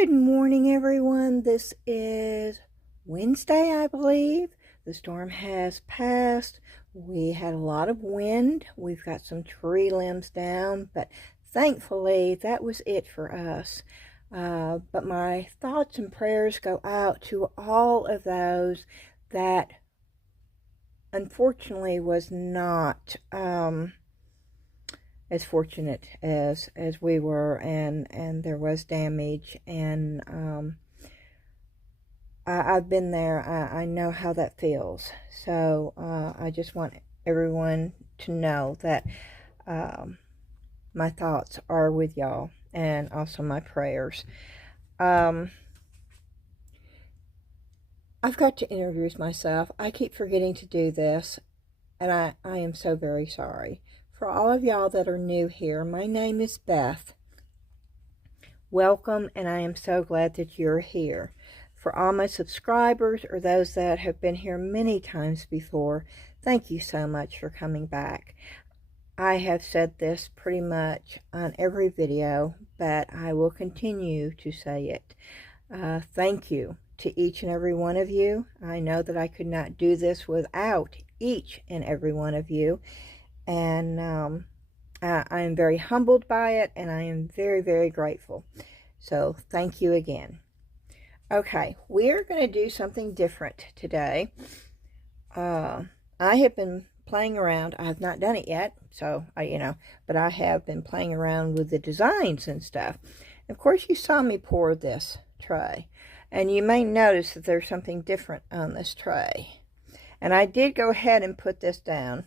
Good morning, everyone. This is Wednesday, I believe. The storm has passed. We had a lot of wind. We've got some tree limbs down, but thankfully that was it for us. But my thoughts and prayers go out to all of those that unfortunately was not as fortunate as we were, and there was damage, and I've been there. I know how that feels. So I just want everyone to know that my thoughts are with y'all, and also my prayers. I've got to introduce myself. I keep forgetting to do this, and I am so very sorry. For all of y'all that are new here, my name is Beth. Welcome, and I am so glad that you're here. For all my subscribers or those that have been here many times before, thank you so much for coming back. I have said this pretty much on every video, but I will continue to say it. Thank you to each and every one of you. I know that I could not do this without each and every one of you. And I am very humbled by it, and I am very, very grateful. So thank you again. Okay, we're going to do something different today. I have been playing around. I have not done it yet, so but I have been playing around with the designs and stuff. Of course, you saw me pour this tray, and you may notice that there's something different on this tray. And I did go ahead and put this down.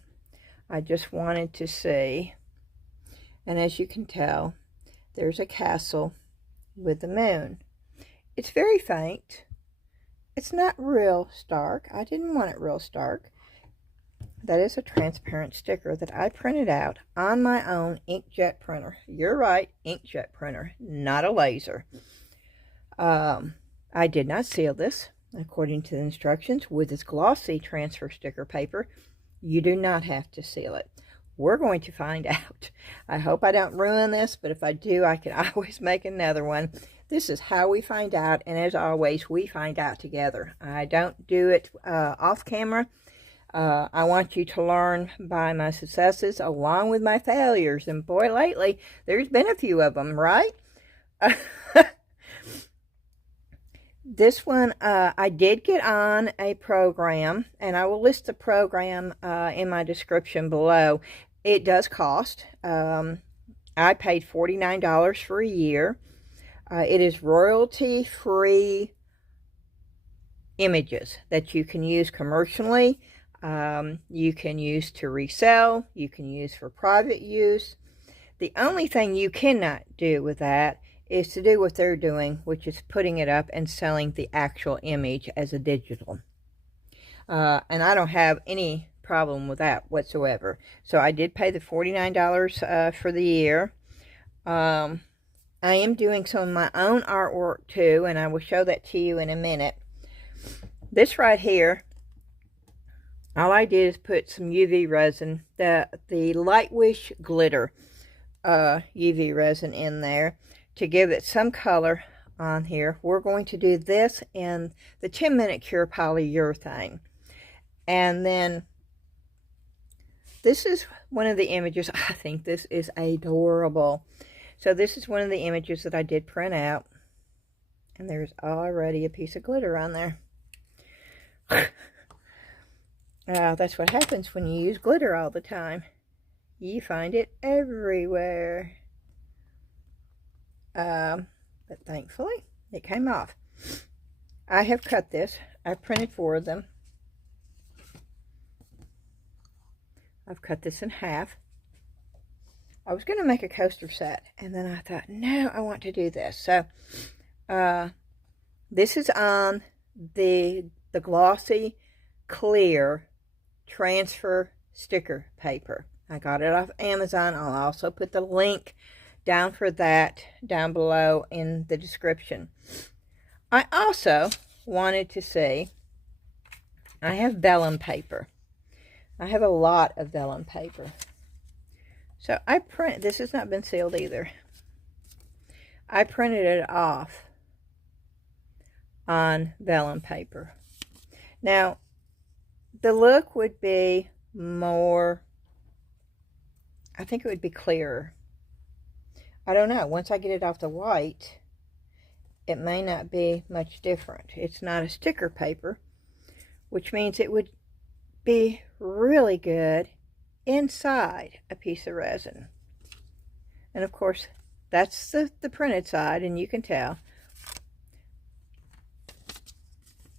I just wanted to see, and as you can tell, there's a castle with the moon. It's very faint. It's not real stark. I didn't want it real stark. That is a transparent sticker that I printed out on my own inkjet printer. You're right, inkjet printer, not a laser. I did not seal this according to the instructions with this glossy transfer sticker paper. You do not have to seal it. We're going to find out. I hope I don't ruin this, but if I do, I can always make another one. This is how we find out, and as always, we find out together. I don't do it off camera. I want you to learn by my successes along with my failures, and boy, lately, there's been a few of them, right? This one, I did get on a program, and I will list the program in my description below. It does cost. I paid $49 for a year. It is royalty-free images that you can use commercially. You can use to resell. You can use for private use. The only thing you cannot do with that is to do what they're doing, which is putting it up and selling the actual image as a digital. And I don't have any problem with that whatsoever. So I did pay the $49 for the year. I am doing some of my own artwork too, and I will show that to you in a minute. This right here, all I did is put some UV resin, the Lightwish glitter UV resin in there, to give it some color on here. We're going to do this in the 10-minute cure polyurethane. And then this is one of the images. I think this is adorable. So this is one of the images that I did print out. And there's already a piece of glitter on there. That's what happens when you use glitter all the time. You find it everywhere. But thankfully it came off. I have cut this. I printed 4 of them. I've cut this in half. I was going to make a coaster set, and then I thought, no, I want to do this. So this is on the glossy clear transfer sticker paper. I got it off Amazon. I'll also put the link down for that down below in the description. I also wanted to say I have vellum paper. I have a lot of vellum paper. So this has not been sealed either. I printed it off on vellum paper. Now, the look would be more, I think it would be clearer. I don't know. Once I get it off the white, it may not be much different. It's not a sticker paper, which means it would be really good inside a piece of resin. And of course, that's the printed side, and you can tell.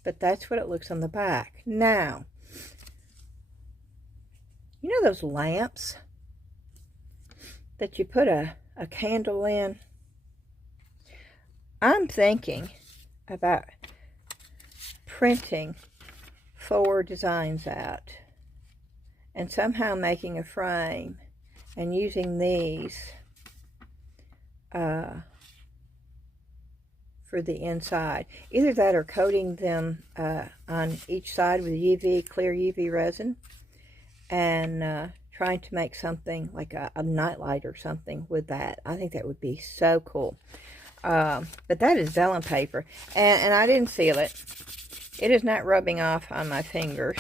But that's what it looks on the back. Now, you know those lamps that you put a candle in? I'm thinking about printing 4 designs out and somehow making a frame and using these for the inside. Either that or coating them on each side with UV, clear UV resin, and trying to make something like a nightlight or something with that. I think that would be so cool. But that is vellum paper, and I didn't seal it. It is not rubbing off on my fingers.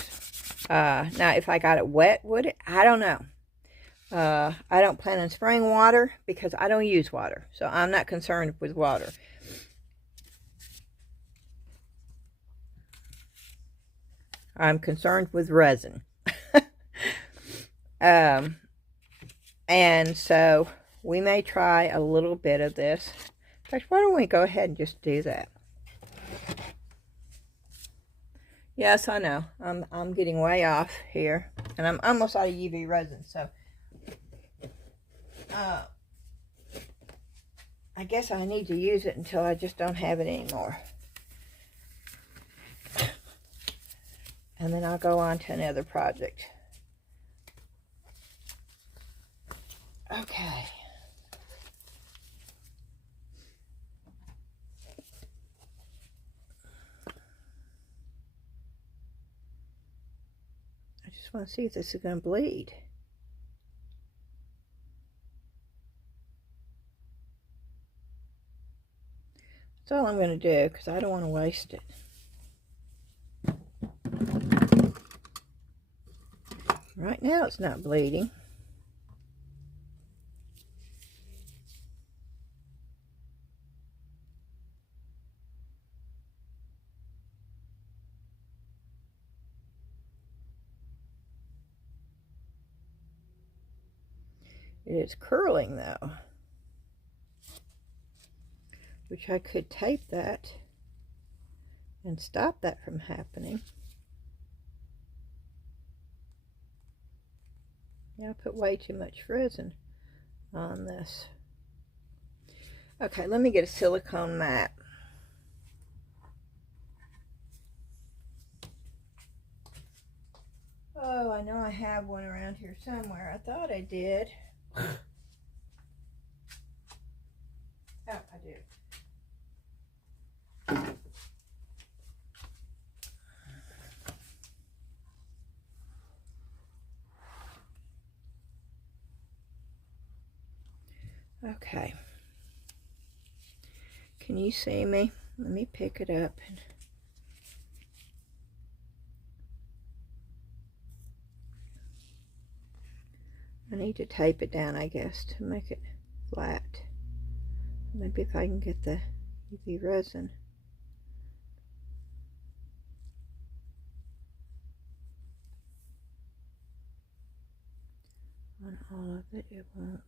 Now, if I got it wet, would it? I don't know. I don't plan on spraying water because I don't use water, so I'm not concerned with water. I'm concerned with resin. And so we may try a little bit of this. In fact, why don't we go ahead and just do that? Yes, I know. I'm getting way off here, and I'm almost out of UV resin, so I guess I need to use it until I just don't have it anymore. And then I'll go on to another project. Okay. I just want to see if this is going to bleed. That's all I'm going to do because I don't want to waste it. Right now it's not bleeding. It is curling though, which I could tape that and stop that from happening. Yeah, I put way too much resin on this. Okay, let me get a silicone mat. Oh, I know I have one around here somewhere. I thought I did. Oh, I do. Okay. Can you see me? Let me pick it up. I need to tape it down, I guess, to make it flat. Maybe if I can get the UV resin. On all of it, it won't.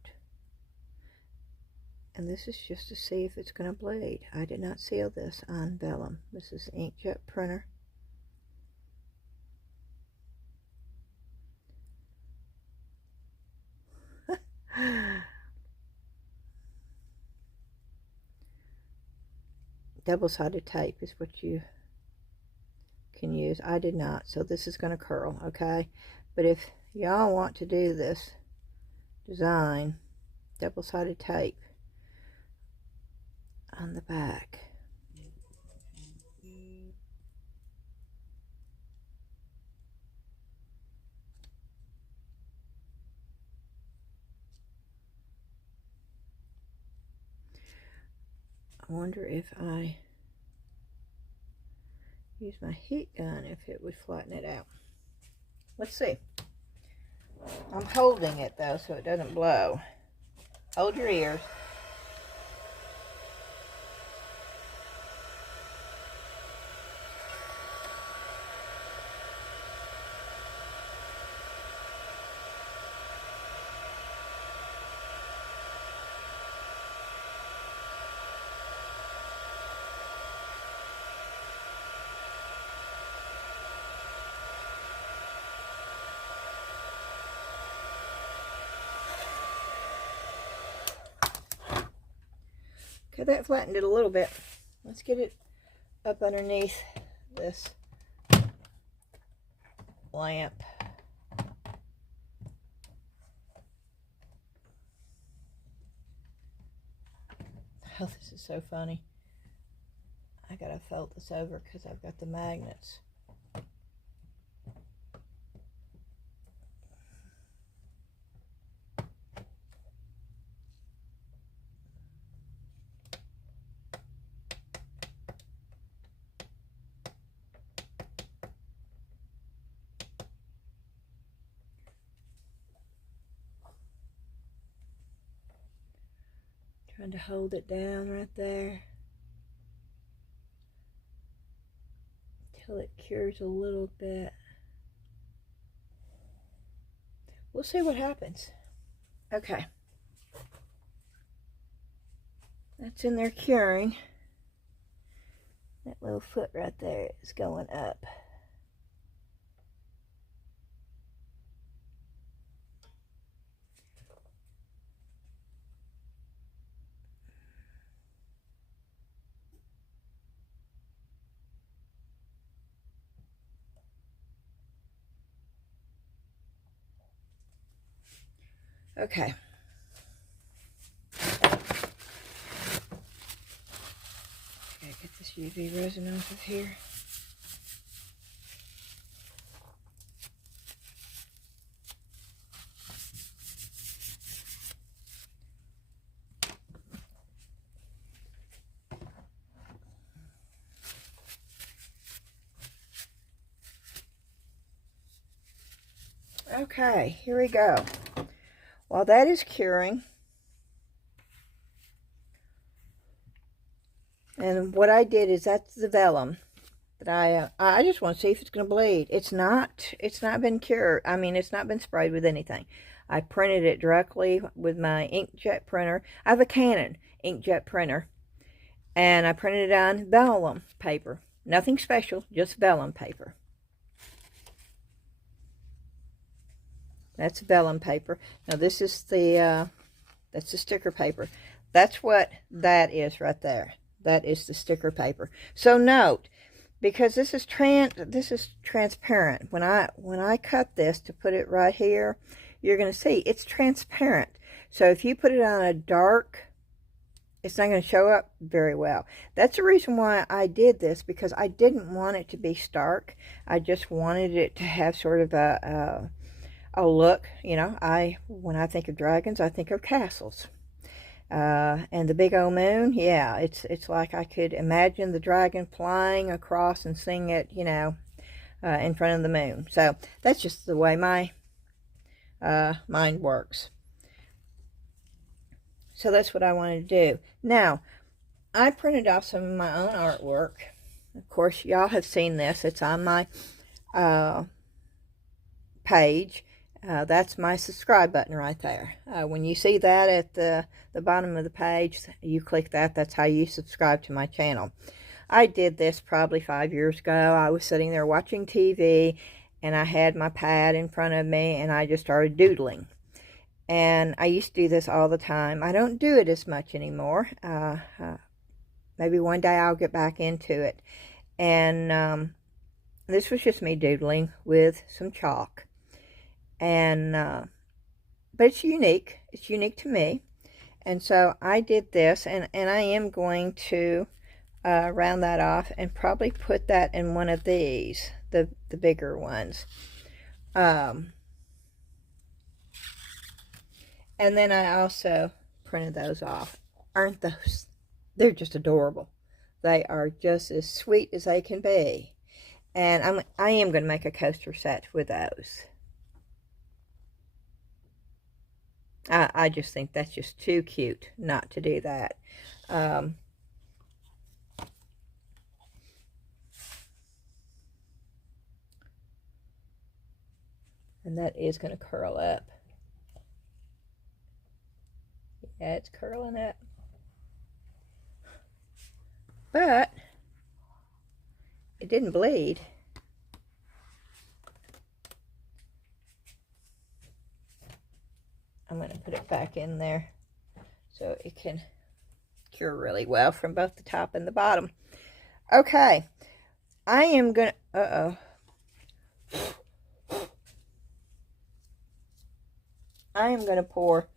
And this is just to see if it's going to bleed. I did not seal this on vellum. This is inkjet printer. Double-sided tape is what you can use. I did not, so this is going to curl, okay? But if y'all want to do this design, double-sided tape on the back. I wonder if I use my heat gun if it would flatten it out. Let's see. I'm holding it though so it doesn't blow. Hold your ears. Okay, that flattened it a little bit. Let's get it up underneath this lamp. Oh, this is so funny. I gotta felt this over because I've got the magnets. Trying to hold it down right there till it cures a little bit. We'll see what happens. Okay. That's in there curing. That little foot right there is going up. Okay. Gotta get this UV resin off of here. Okay, here we go. While that is curing, and what I did is that's the vellum that I just want to see if it's going to bleed. It's not been cured. I mean, it's not been sprayed with anything. I printed it directly with my inkjet printer. I have a Cannon Inkjet Printer, and I printed it on vellum paper. Nothing special, just vellum paper. That's vellum paper. Now this is that's the sticker paper. That's what that is right there. That is the sticker paper. So note, because this is transparent. When I cut this to put it right here, you're going to see it's transparent. So if you put it on a dark, it's not going to show up very well. That's the reason why I did this, because I didn't want it to be stark. I just wanted it to have sort of a look, you know. When I think of dragons, I think of castles. And the big old moon, yeah, it's like I could imagine the dragon flying across and seeing it, you know, in front of the moon. So that's just the way my mind works. So that's what I wanted to do. Now, I printed off some of my own artwork. Of course, y'all have seen this. It's on my page. That's my subscribe button right there. When you see that at the bottom of the page, you click that. That's how you subscribe to my channel. I did this probably 5 years ago. I was sitting there watching TV, and I had my pad in front of me, and I just started doodling. And I used to do this all the time. I don't do it as much anymore. Maybe one day I'll get back into it. And this was just me doodling with some chalk. And but it's unique. It's unique to me. And so I did this, and I am going to round that off and probably put that in one of these, the bigger ones. And then I also printed those off. Aren't those? They're just adorable. They are just as sweet as they can be. And I am going to make a coaster set with those. I just think that's just too cute not to do that. And that is going to curl up. Yeah, it's curling up. But it didn't bleed. I'm going to put it back in there so it can cure really well from both the top and the bottom. Okay, I am going to, I am going to pour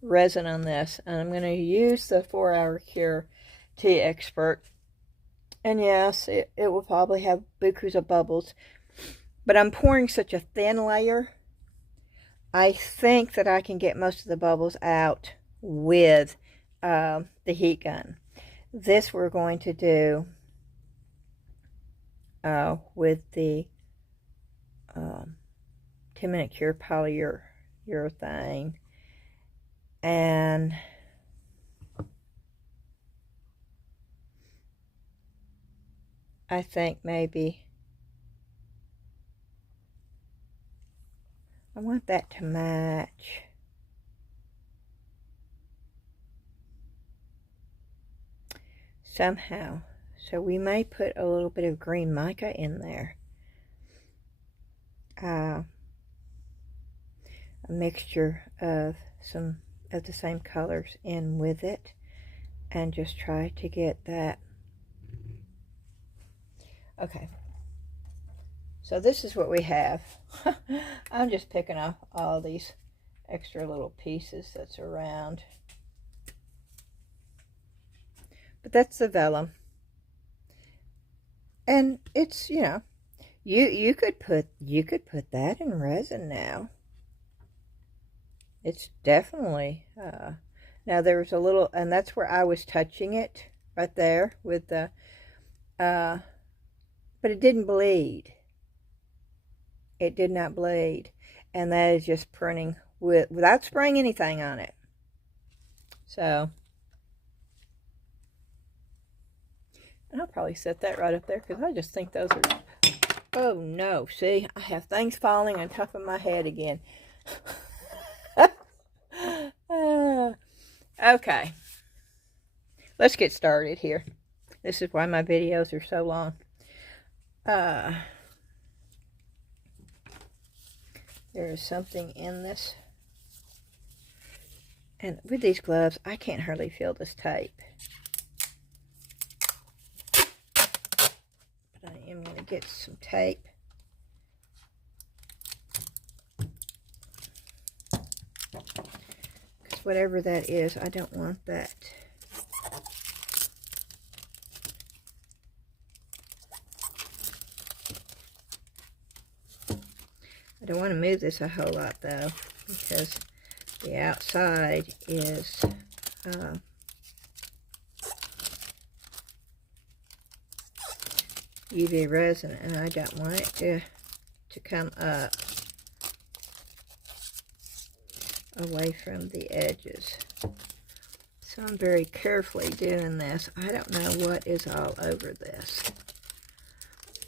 resin on this, and I'm going to use the 4-Hour Cure Tea Expert. And yes, it will probably have bukus of bubbles, but I'm pouring such a thin layer. I think that I can get most of the bubbles out with the heat gun. This we're going to do with the 10-minute cure polyurethane. And I think maybe I want that to match. Somehow. So we may put a little bit of green mica in there. A mixture of some of the same colors in with it, and just try to get that. Okay, so this is what we have. I'm just picking off all these extra little pieces that's around, but that's the vellum. And it's, you know, you could put that in resin now. It's definitely now there was a little, and that's where I was touching it right there with the but it didn't bleed. It did not bleed, and that is just printing without spraying anything on it. So, and I'll probably set that right up there because I just think those are, oh no, see, I have things falling on top of my head again. Okay, let's get started here. This is why my videos are so long. There is something in this, and with these gloves I can't hardly feel this tape, but I am going to get some tape. Because whatever that is, I don't want that. I don't want to move this a whole lot though, because the outside is UV resin, and I don't want it to come up away from the edges. So I'm very carefully doing this. I don't know what is all over this,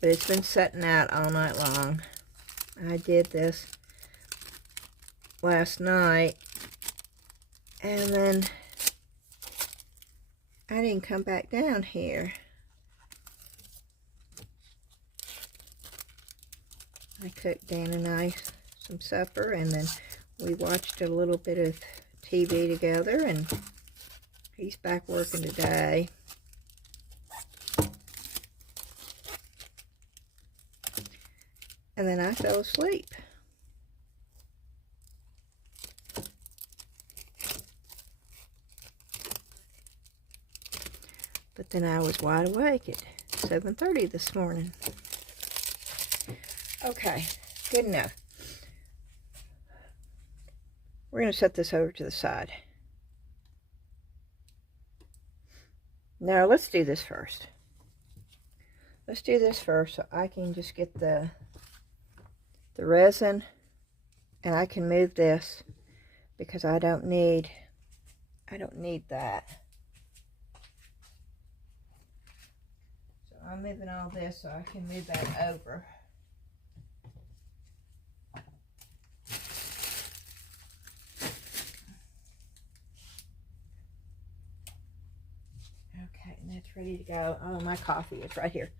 but it's been sitting out all night long. I did this last night, and then I didn't come back down here. I cooked Dan and I some supper, and then we watched a little bit of TV together, and he's back working today. And then I fell asleep. But then I was wide awake at 7:30 this morning. Okay, good enough. We're going to set this over to the side. Now let's do this first. let's do this first so I can just get the resin, and I can move this because I don't need that. So I'm moving all this so I can move that over. Okay, and that's ready to go. Oh, my coffee is right here.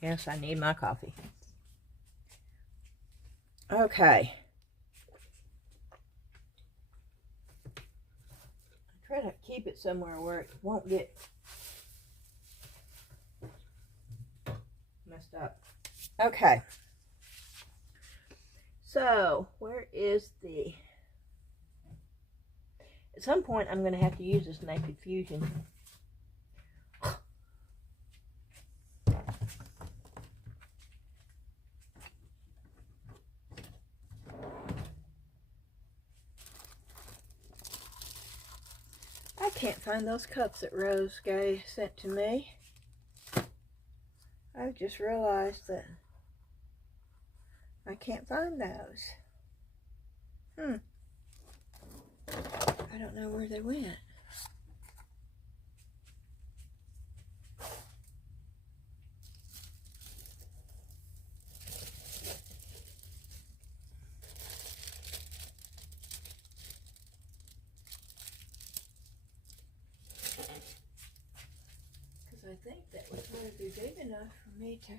Yes, I need my coffee. Okay. Try to keep it somewhere where it won't get messed up. Okay. So, where is the... At some point, I'm going to have to use this Naked Fusion. I can't find those cups that Rose Gay sent to me. I've just realized that I can't find those. I don't know where they went. I think that was going to be big enough for me to...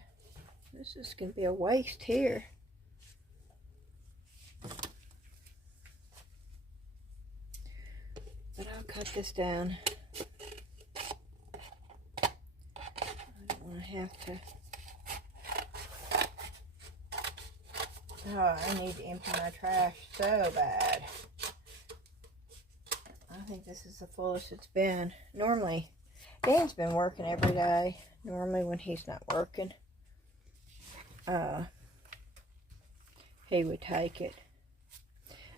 This is going to be a waste here. But I'll cut this down. I don't want to have to... Oh, I need to empty my trash so bad. I think this is the fullest it's been. Normally... Dan's been working every day. Normally when he's not working, he would take it.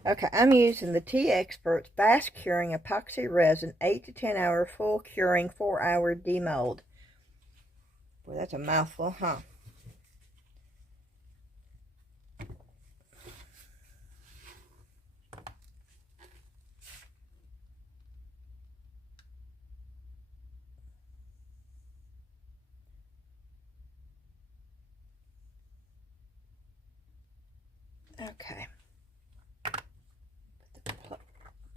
Okay, I'm using the Tea Experts Fast Curing Epoxy Resin 8 to 10 hour full curing 4 hour demold. Boy, that's a mouthful, huh? Okay. Put the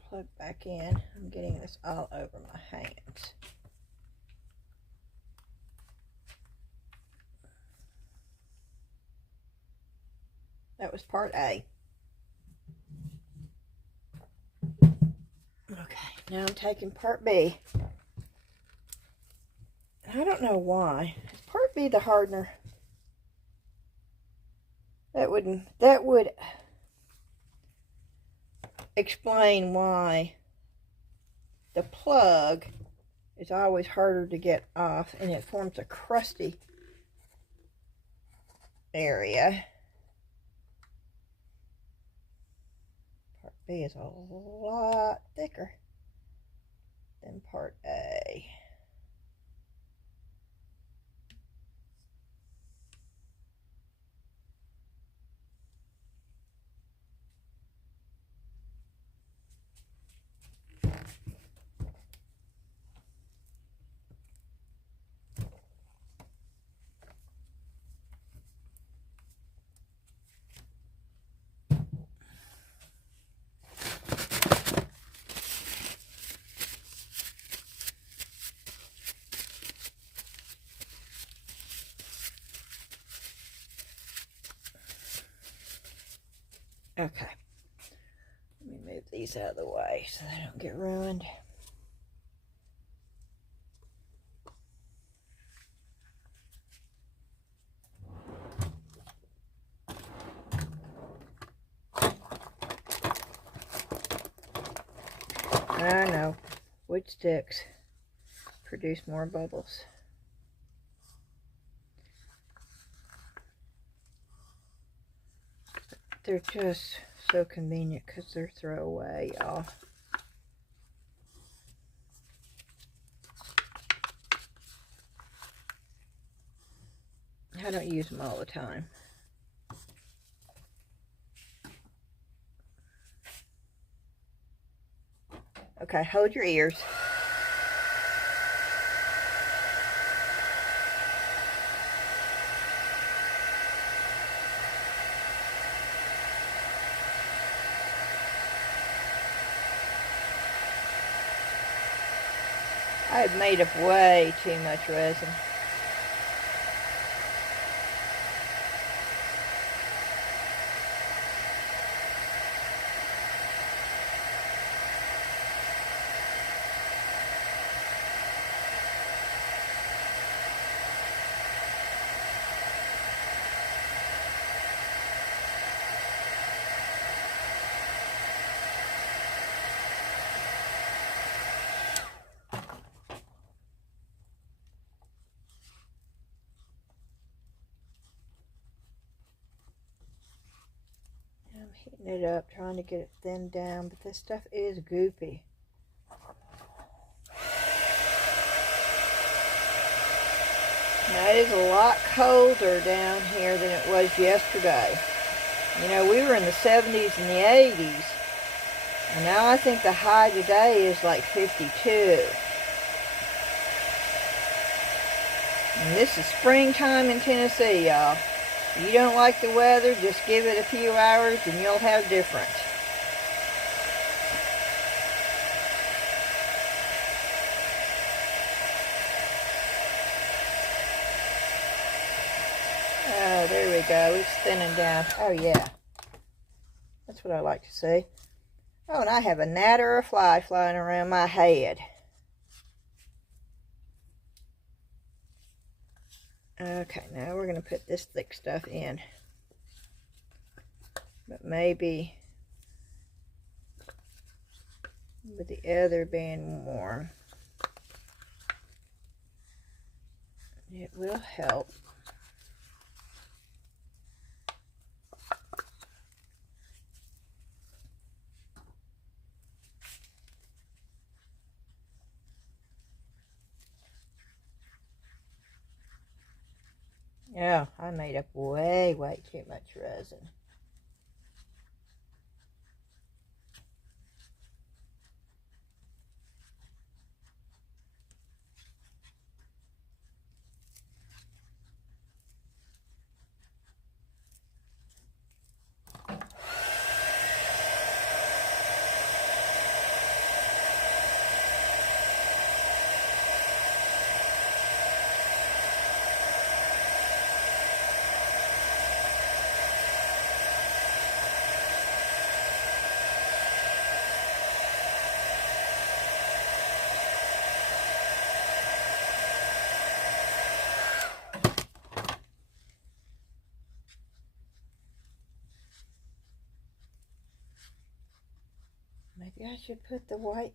plug back in. I'm getting this all over my hands. That was part A. Okay, now I'm taking part B. I don't know why. Is part B the hardener? That would explain why the plug is always harder to get off and it forms a crusty area. Part B is a lot thicker than part A. Okay, let me move these out of the way so they don't get ruined. I know, wood sticks produce more bubbles. They're just so convenient because they're throwaway, y'all. I don't use them all the time. Okay, hold your ears. I had made up way too much resin. I'm heating it up, trying to get it thinned down, but this stuff is goopy. Now, it is a lot colder down here than it was yesterday. You know, we were in the 70s and the 80s, and now I think the high today is like 52. And this is springtime in Tennessee, y'all. If you don't like the weather, just give it a few hours and you'll have different. Oh, there we go. It's thinning down. Oh, yeah. That's what I like to see. Oh, and I have a gnat or a fly flying around my head. Okay, now we're going to put this thick stuff in. But maybe with the other being warm, it will help. Yeah, I made up way too much resin. Maybe I should put the white,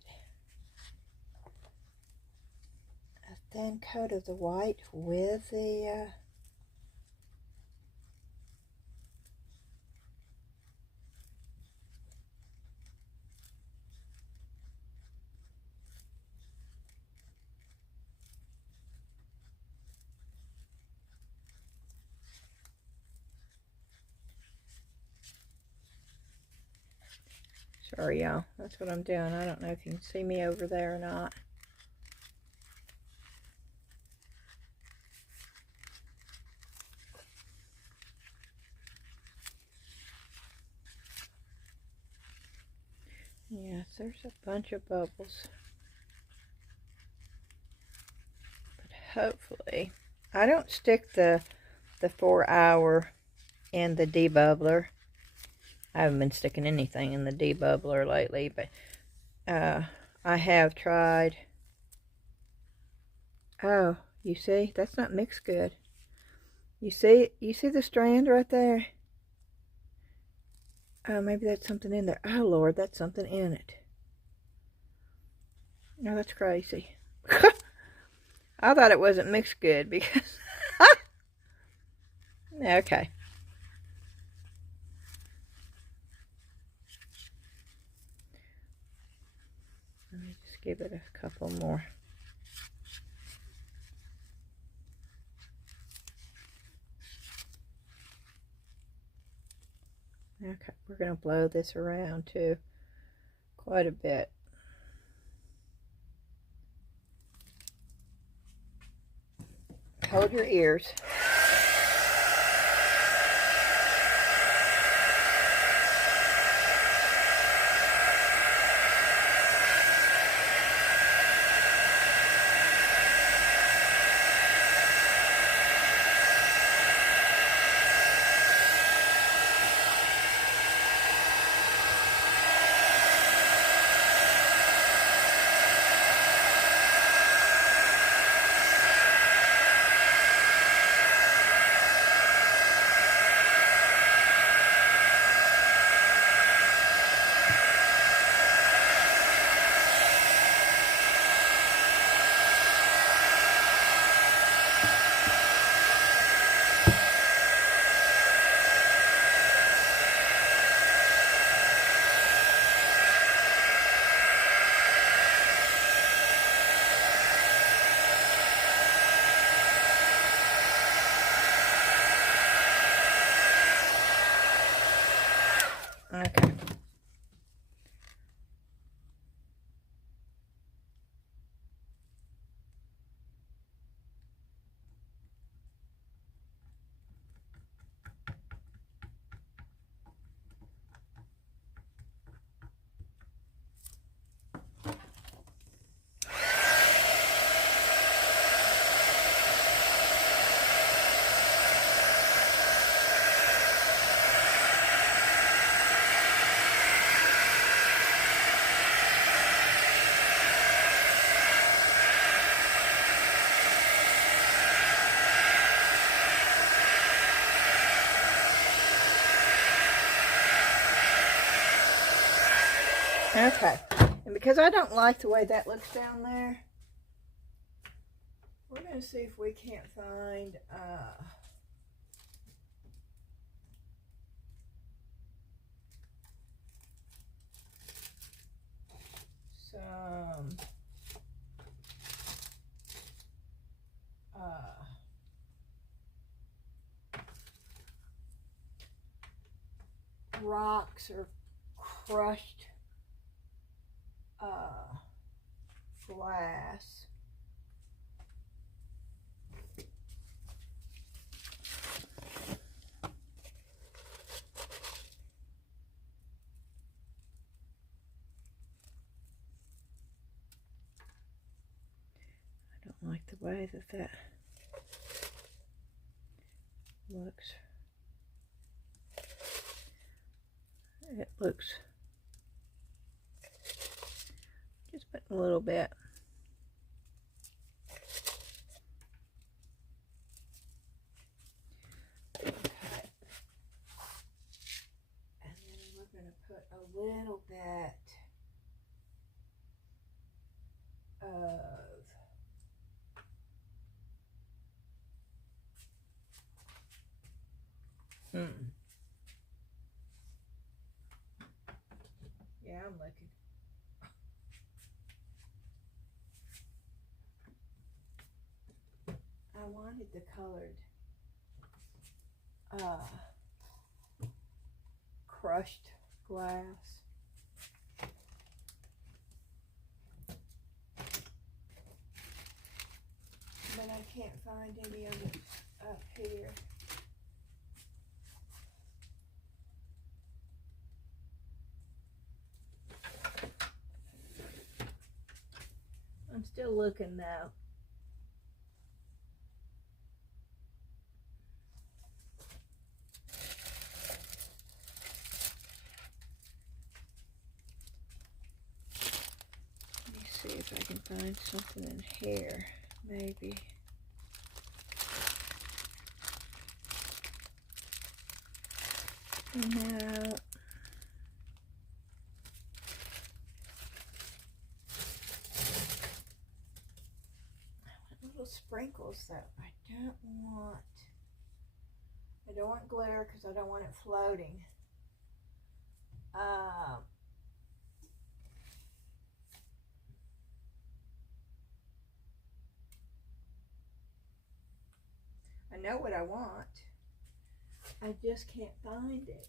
a thin coat of the white with the sorry, y'all. That's what I'm doing. I don't know if you can see me over there or not. Yes, there's a bunch of bubbles. But hopefully, I don't stick the 4-hour in the debubbler. I haven't been sticking anything in the debubbler lately, but I have tried. Oh, you see? That's not mixed good. You see the strand right there? Oh, maybe that's something in there. Oh, Lord, that's something in it. No, that's crazy. I thought it wasn't mixed good because... Okay. Let me just give it a couple more. we're going to blow this around too quite a bit. Hold your ears. Okay. Okay, and because I don't like the way that looks down there, we're going to see if we can't find some rocks or crushed glass. I don't like the way that looks. It looks just putting a little bit. Okay. And then we're going to put a little bit of yeah, I'm looking. I wanted the colored crushed glass. But I can't find any of it up here. I'm still looking now. Let me see if I can find something in here, maybe. No. Little sprinkles though. I don't want glitter because I don't want it floating. I know what I want. I just can't find it.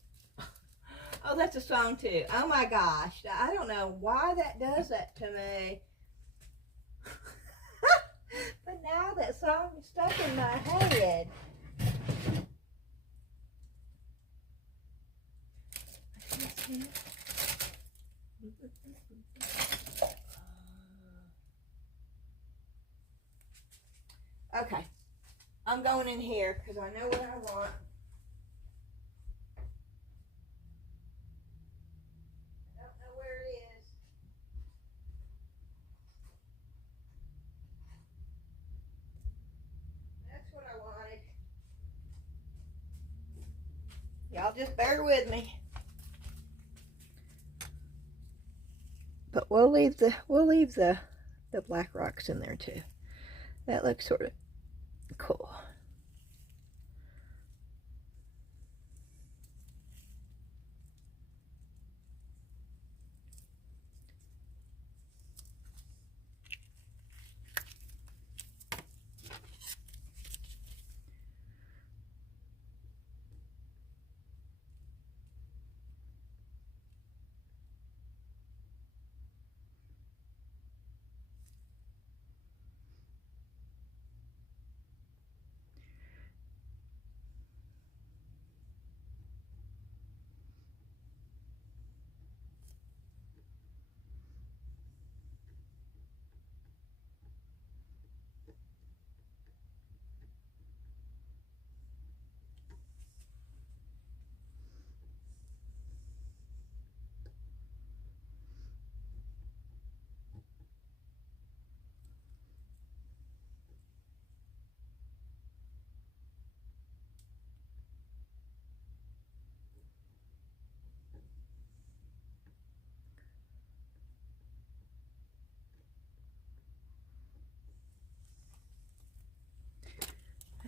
Oh, that's a song too. Oh my gosh. I don't know why that does that to me. But now that song is stuck in my head. Okay. I'm going in here because I know what I want. I don't know where it is. That's what I wanted. Y'all just bear with me. But we'll leave the black rocks in there too. That looks sort of cool.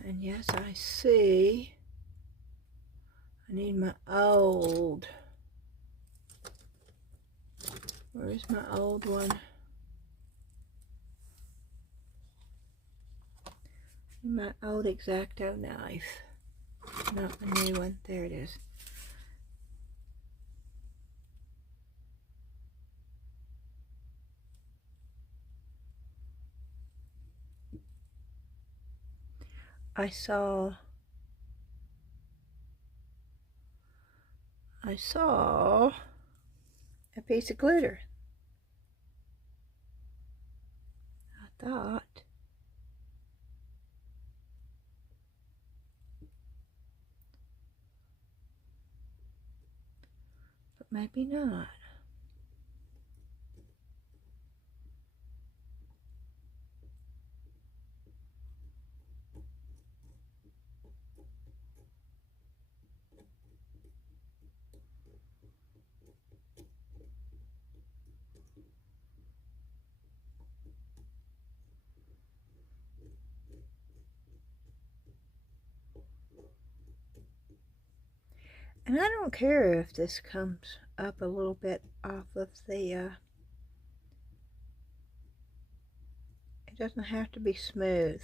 And yes, I see. I need my old. Where's my old one? My old X-Acto knife. Not the new one. There it is. I saw a piece of glitter. I thought. But maybe not. And I don't care if this comes up a little bit off of the, it doesn't have to be smooth,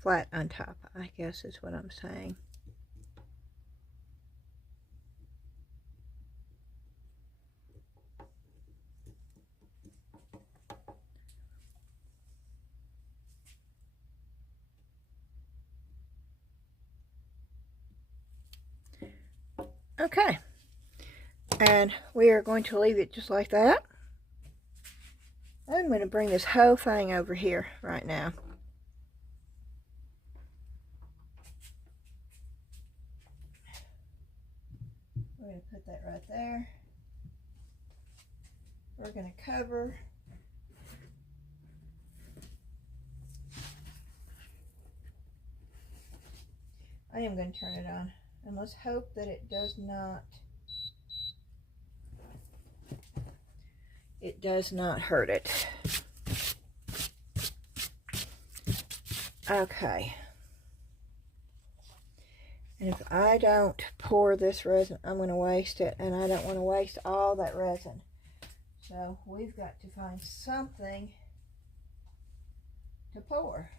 flat on top, I guess is what I'm saying. Okay, and we are going to leave it just like that. I'm going to bring this whole thing over here right now. We're going to put that right there. We're going to cover. I am going to turn it on, and let's hope that it does not hurt it. Okay. And if I don't pour this resin, I'm going to waste it, and I don't want to waste all that resin. So we've got to find something to pour.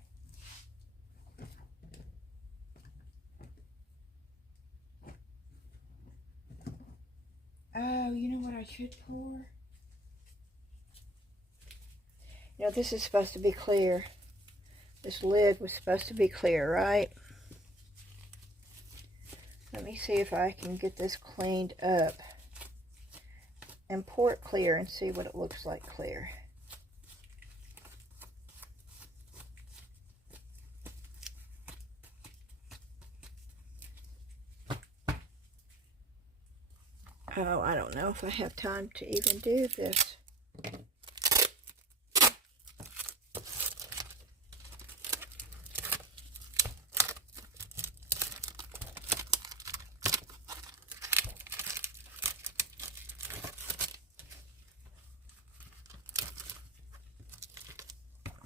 Oh, you know what I should pour? You know, this is supposed to be clear. This lid was supposed to be clear, right? Let me see if I can get this cleaned up and pour it clear and see what it looks like clear. Oh, I don't know if I have time to even do this.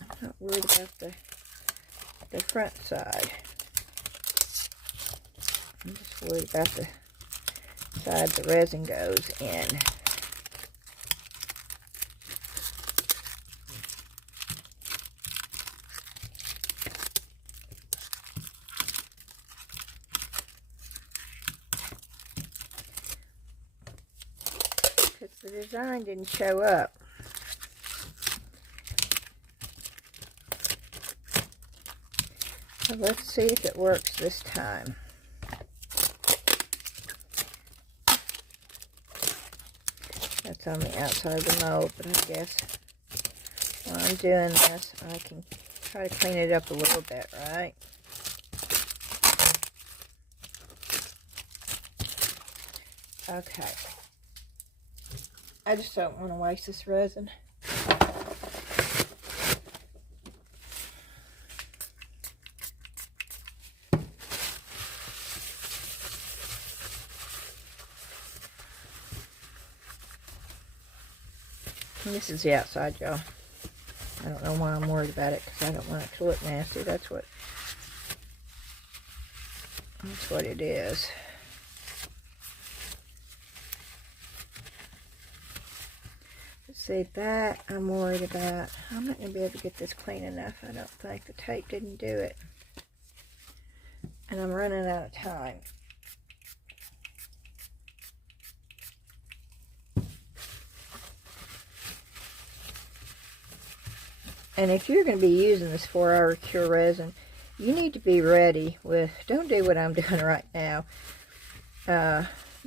I'm not worried about the front side. I'm just worried about the side the resin goes in. Because the design didn't show up. So let's see if it works this time. That's on the outside of the mold, but I guess while I'm doing this, I can try to clean it up a little bit, right? Okay. I just don't want to waste this resin. And this is the outside, y'all. I don't know why I'm worried about it, because I don't want it to look nasty. That's what it is. See, that I'm worried about. I'm not going to be able to get this clean enough. I don't think the tape didn't do it. And I'm running out of time. And if you're going to be using this 4-hour cure resin, you need to be ready with, don't do what I'm doing right now.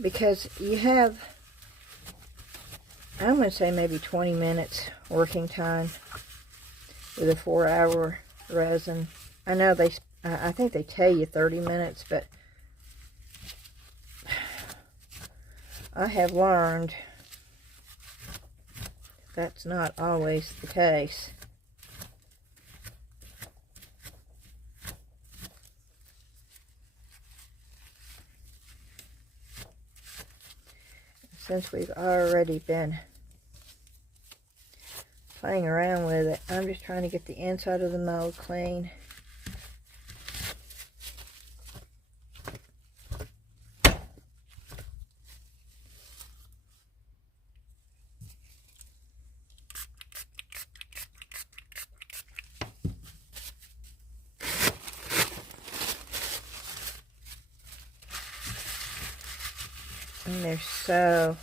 Because you have, I'm going to say maybe 20 minutes working time with a 4-hour resin. I know I think they tell you 30 minutes, but I have learned that's not always the case. Since we've already been playing around with it, I'm just trying to get the inside of the mold clean. And there's so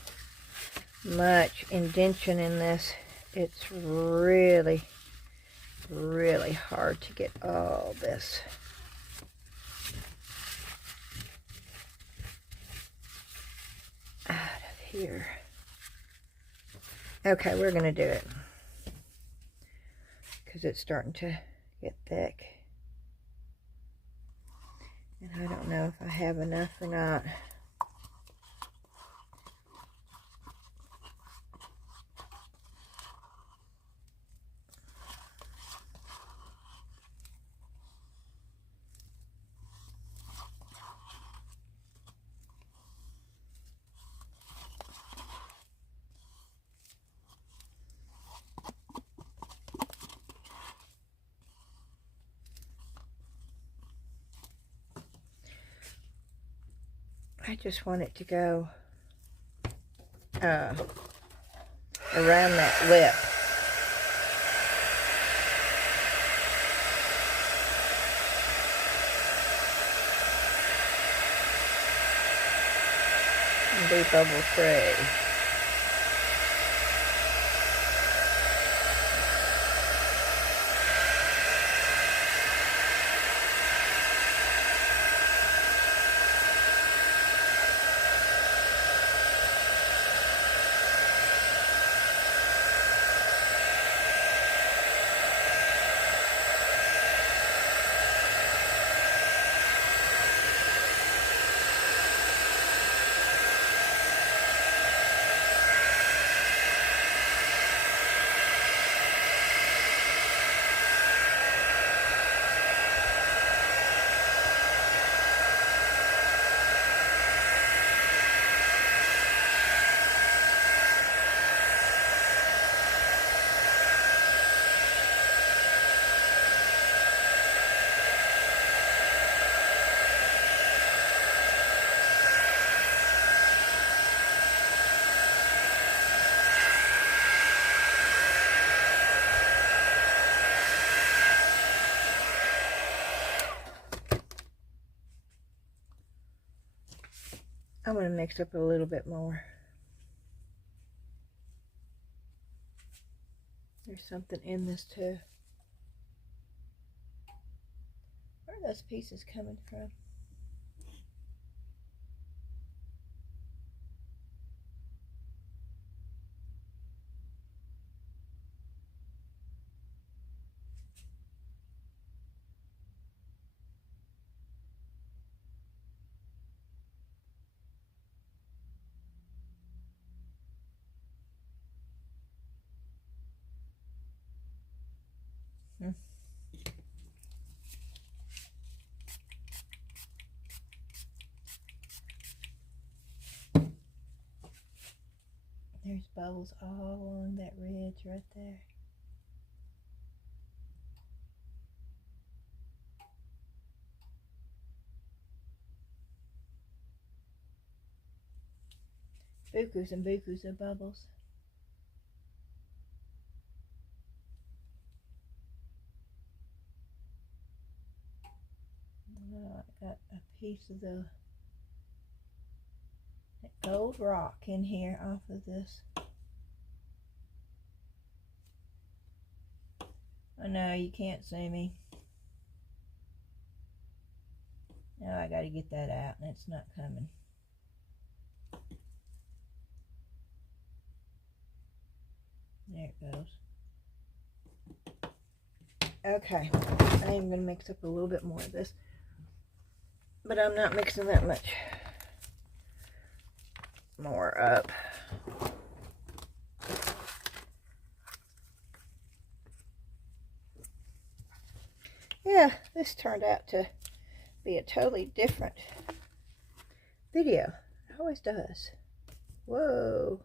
much indentation in this. It's really, really hard to get all this out of here. Okay, we're going to do it, because it's starting to get thick. And I don't know if I have enough or not. I just want it to go around that lip. and be bubble free. I'm going to mix up a little bit more. There's something in this too. Where are those pieces coming from? There's bubbles all along that ridge right there. Bukus and bukus of bubbles. Oh, I got a piece of that gold rock in here off of this. Oh no, you can't see me. Now I gotta get that out and it's not coming. There it goes. Okay, I am going to mix up a little bit more of this, but I'm not mixing that much more up. Yeah, this turned out to be a totally different video. It always does. Whoa.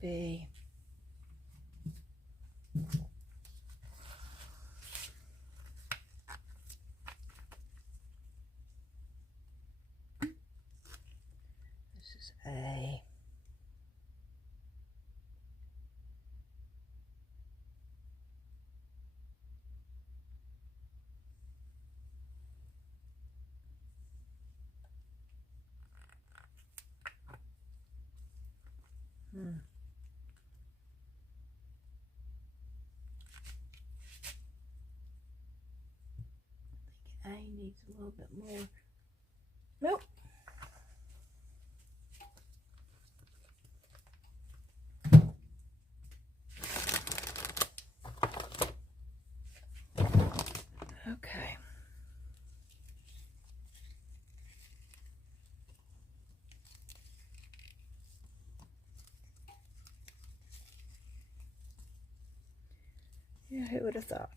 B. This is A. I think A needs a little bit more. Nope. Okay. Yeah, who would have thought?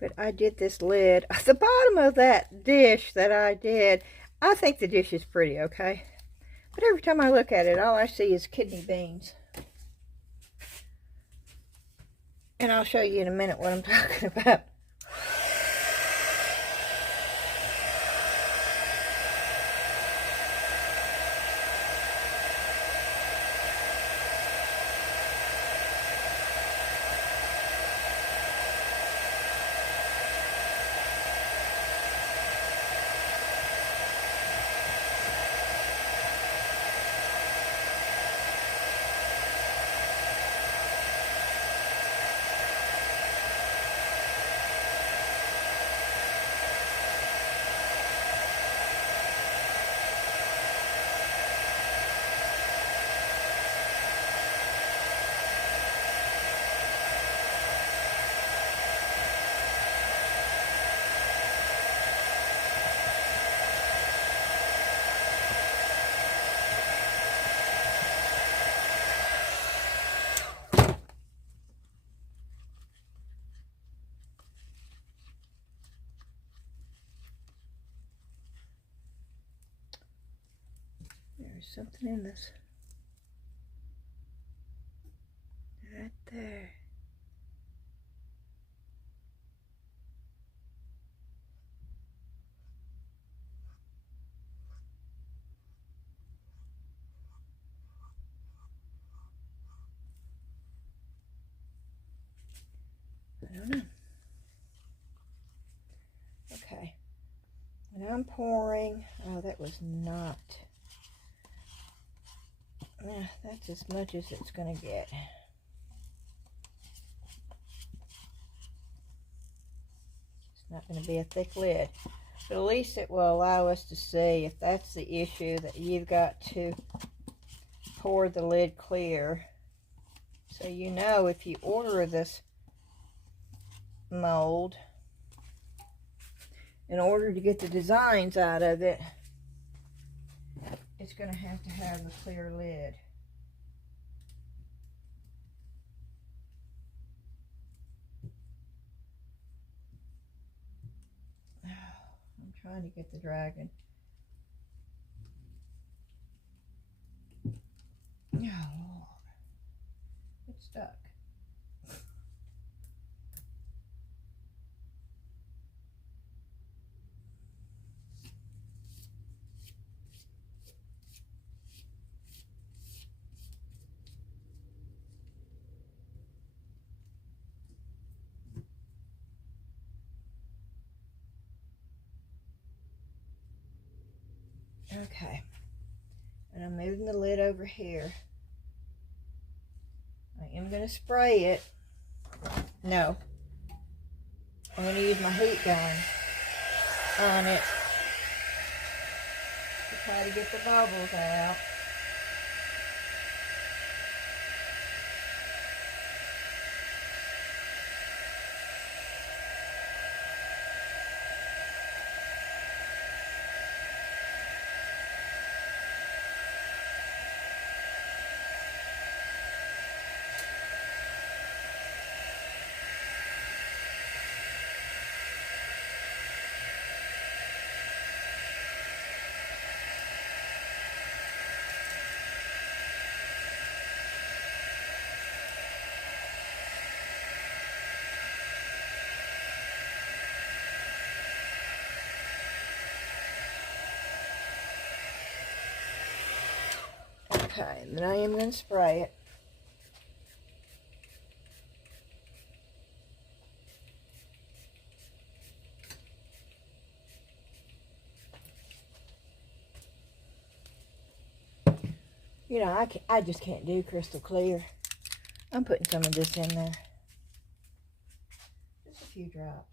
But I did this lid. The bottom of that dish that I did, I think the dish is pretty, okay? But every time I look at it, all I see is kidney beans. And I'll show you in a minute what I'm talking about. There's something in this. Right there. I don't know. Okay. And I'm pouring. Oh, that was not. That's as much as it's going to get. It's not going to be a thick lid. But at least it will allow us to see if that's the issue, that you've got to pour the lid clear. So you know if you order this mold, in order to get the designs out of it, it's going to have a clear lid. I'm trying to get the dragon. Oh, Lord. It's stuck. Okay, and I'm moving the lid over here. I am going to spray it. No, I'm going to use my heat gun on it to try to get the bubbles out. Okay, then I am going to spray it. You know, I just can't do crystal clear. I'm putting some of this in there. Just a few drops.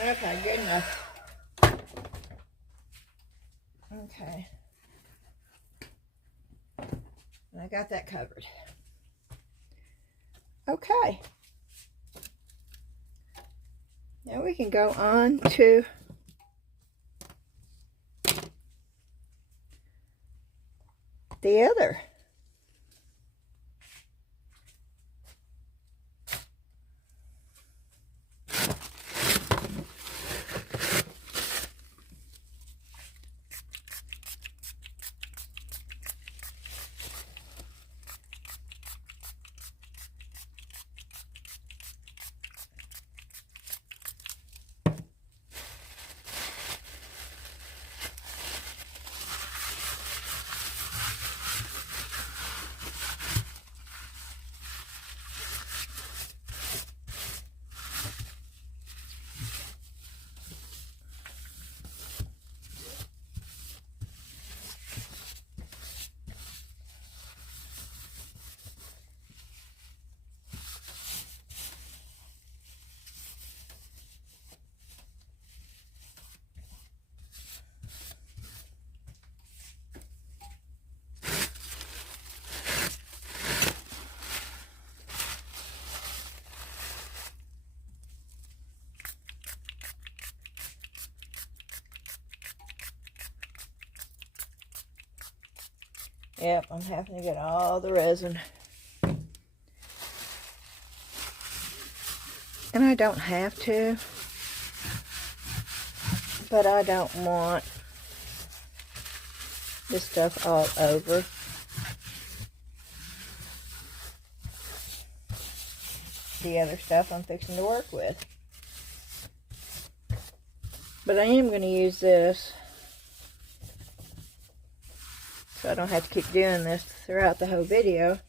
Okay, good enough. Okay. And I got that covered. Okay. Now we can go on to the other. Yep, I'm having to get all the resin. And I don't have to, but I don't want this stuff all over. The other stuff I'm fixing to work with. But I am going to use this, so I don't have to keep doing this throughout the whole video.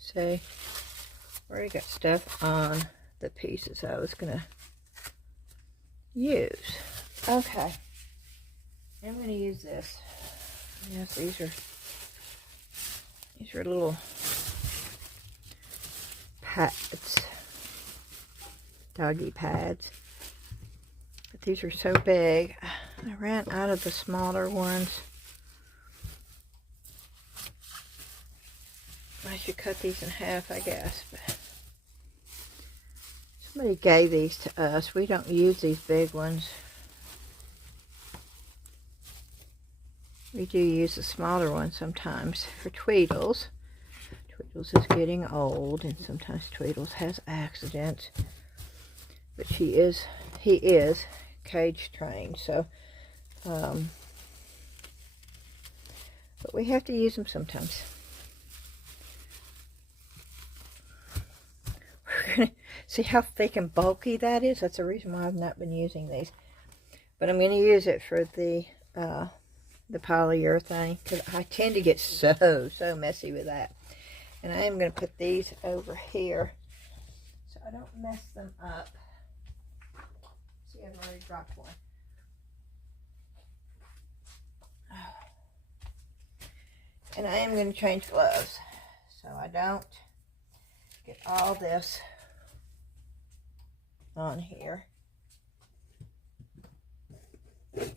See, already got stuff on the pieces I was going to use. Okay, I'm going to use this. Yes, these are little pads, doggy pads. But these are so big. I ran out of the smaller ones. I should cut these in half, I guess. But somebody gave these to us. We don't use these big ones. We do use the smaller ones sometimes for Tweedles. Tweedles is getting old, and sometimes Tweedles has accidents. But he is cage trained, so but we have to use them sometimes. We're gonna see how thick and bulky that is. That's the reason why I've not been using these. But I'm going to use it for the polyurethane, because I tend to get so messy with that. And I am going to put these over here so I don't mess them up. See, I've already dropped one. And I am going to change gloves so I don't get all this on here. I'm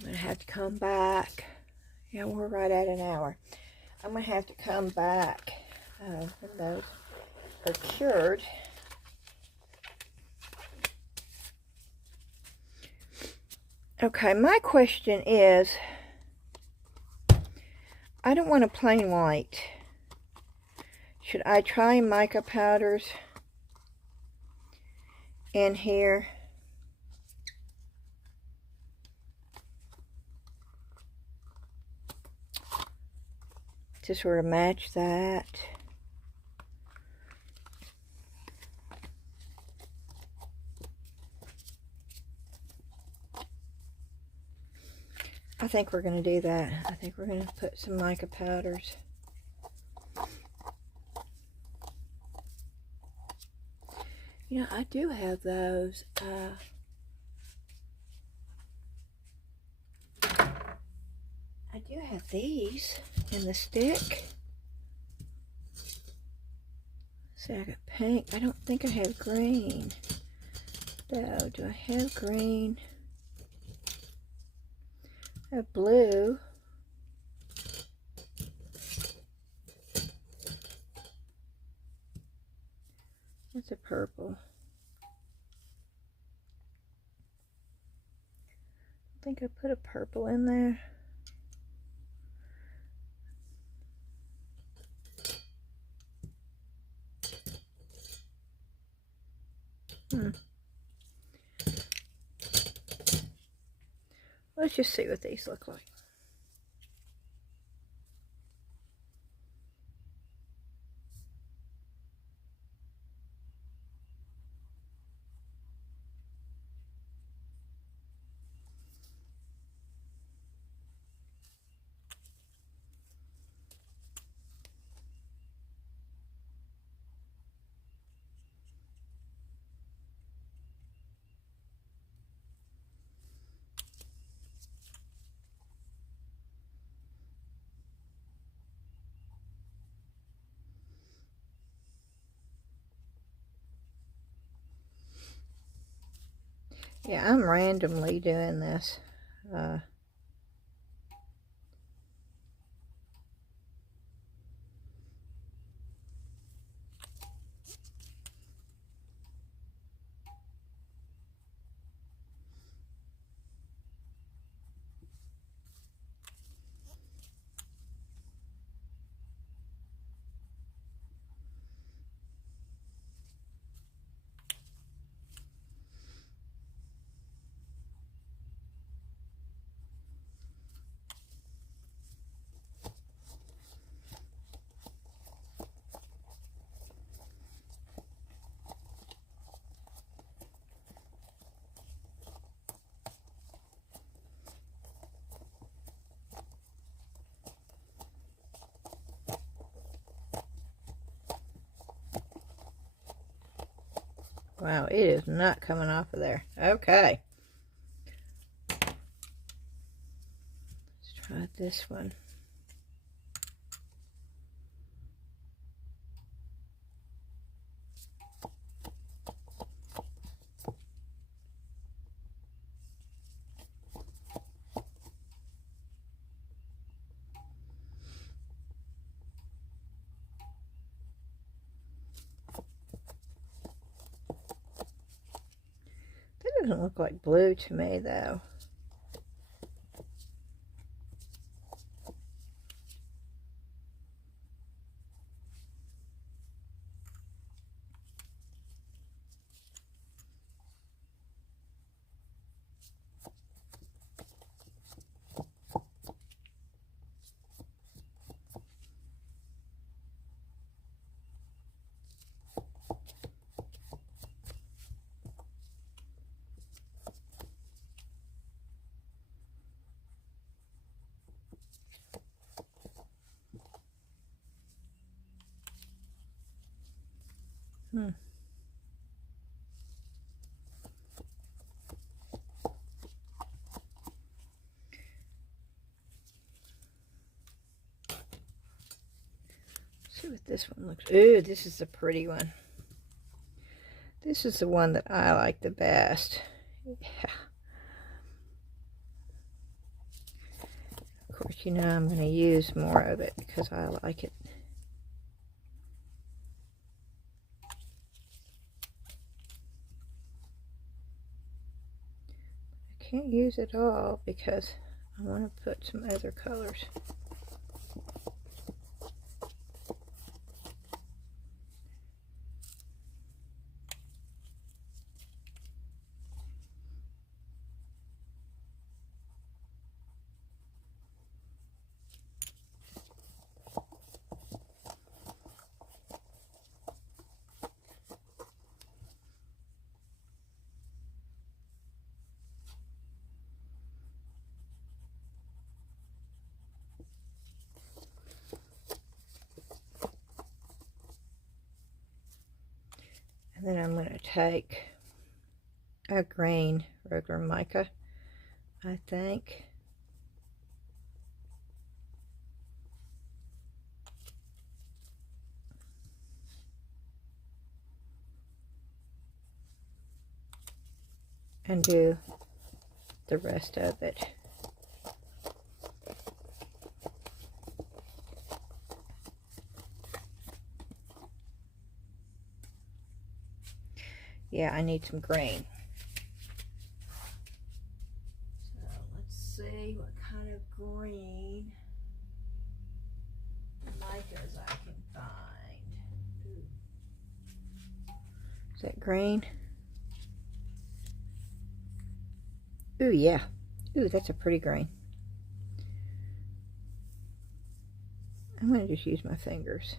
going to have to come back. Yeah, we're right at an hour. I'm going to have to come back when those are cured. Okay, my question is, I don't want a plain white. Should I try mica powders in here? To sort of match that. I think we're going to do that. I think we're going to put some mica powders. You know, I do have those. I do have these in the stick. See, I got pink. I don't think I have green. Though, do I have green? I have blue. What's a purple? I think I put a purple in there. Let's just see what these look like. Yeah, I'm randomly doing this. Wow, it is not coming off of there. Okay. Let's try this one. That doesn't look like blue to me, though. See what this one looks. Ooh, this is a pretty one. This is the one that I like the best. Yeah. Of course, you know I'm going to use more of it because I like it. I can't use it all because I want to put some other colors. then I'm going to take a green regular mica, I think. And do the rest of it. Yeah, I need some green. So let's see what kind of green micas I can find. Ooh. Is that green? Ooh, yeah. Ooh, that's a pretty green. I'm going to just use my fingers.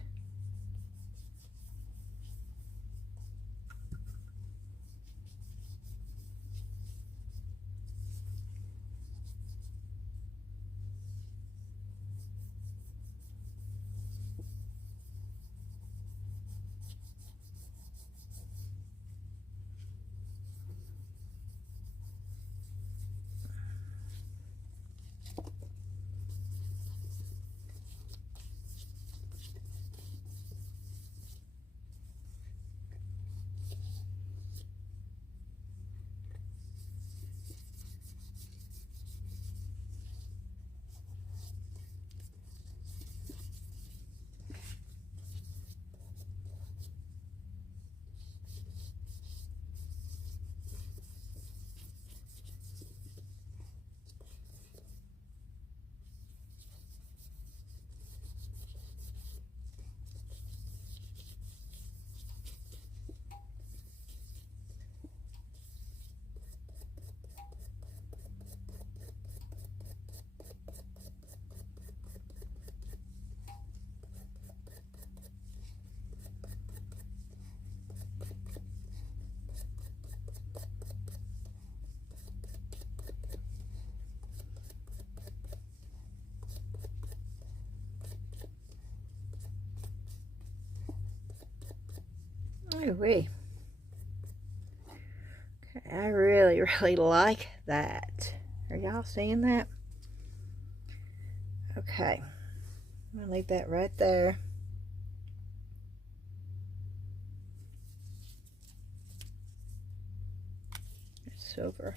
Oh, wee. Okay, I really, really like that. Are y'all seeing that? Okay, I'm gonna leave that right there. It's silver.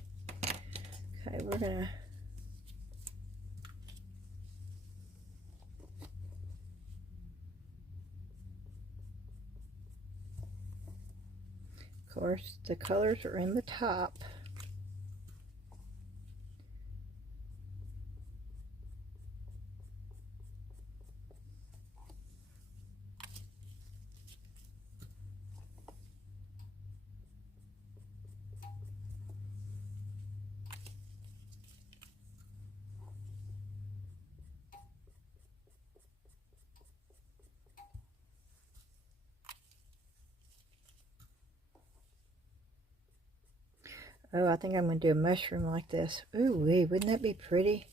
Okay, we're gonna of course the colors are in the top. Oh, I think I'm going to do a mushroom like this. Ooh wee, wouldn't that be pretty?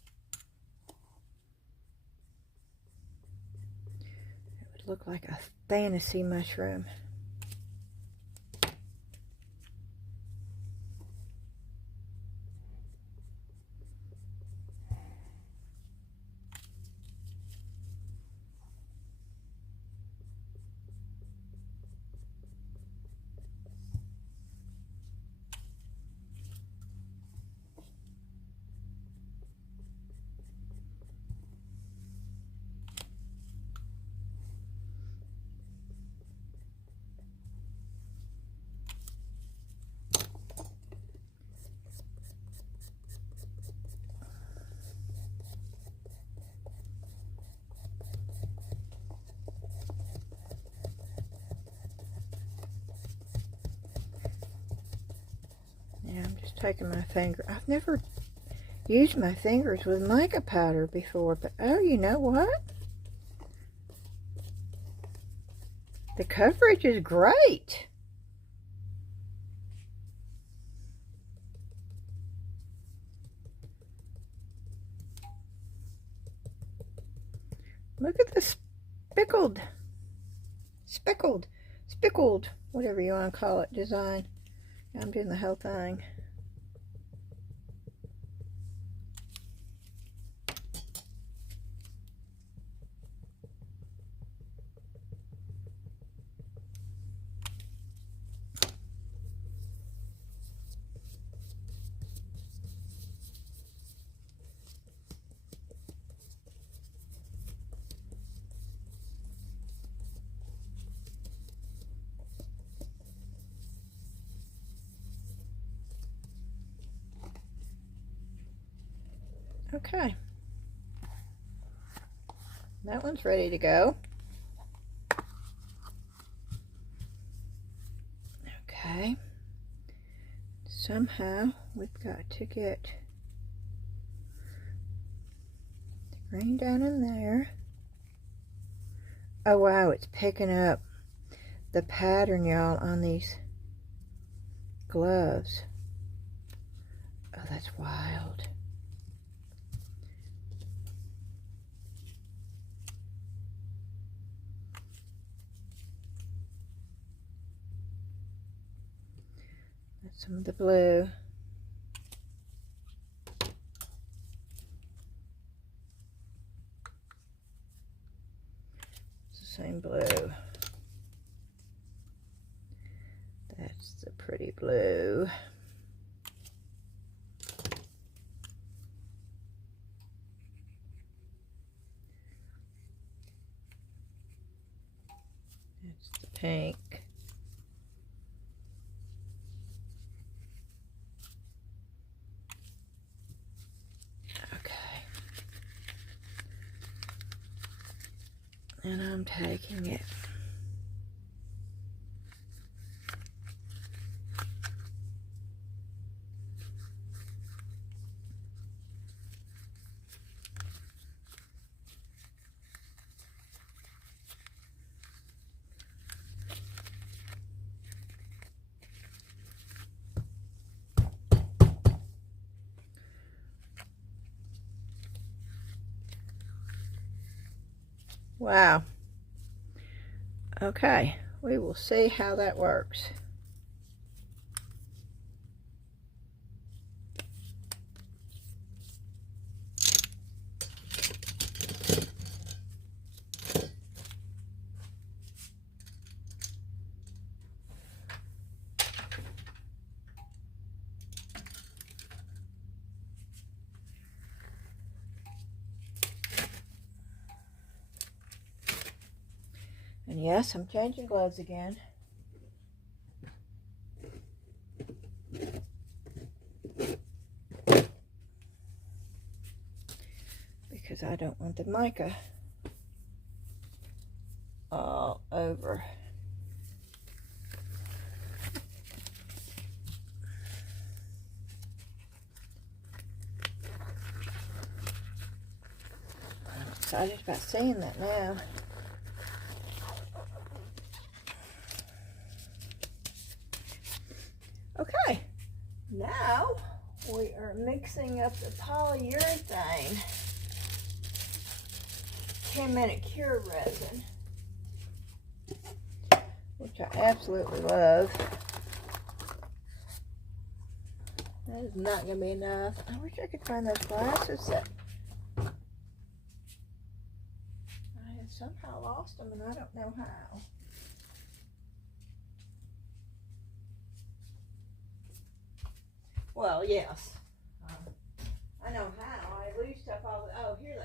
It would look like a fantasy mushroom. Yeah, I'm just taking my finger. I've never used my fingers with mica powder before, but oh, you know what? The coverage is great. Look at the speckled spickled, whatever you want to call it, design. I'm doing the whole thing. Okay, that one's ready to go. Okay, somehow we've got to get the green down in there. Oh wow, it's picking up the pattern, y'all, on these gloves. Oh, that's wild. That's some of the blue. It's the same blue. That's the pretty blue. That's the pink. And I'm taking it. Wow. Okay, we will see how that works. And yes, I'm changing gloves again. Because I don't want the mica all over. I'm excited about seeing that now. Okay, now we are mixing up the polyurethane 10-minute cure resin, which I absolutely love. That is not going to be enough. I wish I could find those glasses that I have somehow lost them and I don't know how. Well, yes. I know how. I lose stuff all the... Oh, here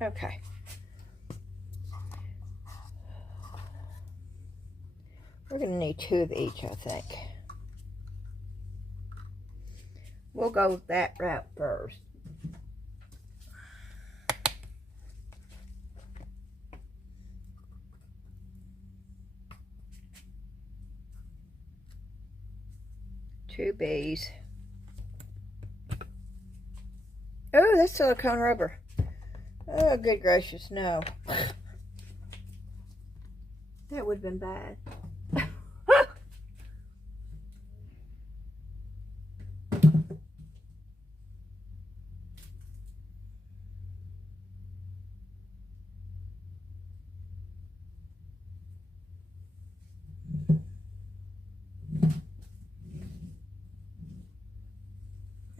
they are. Okay. We're going to need 2 of each, I think. We'll go that route first. Two bees. Oh, that's silicone rubber. Oh, good gracious, no. That would have been bad.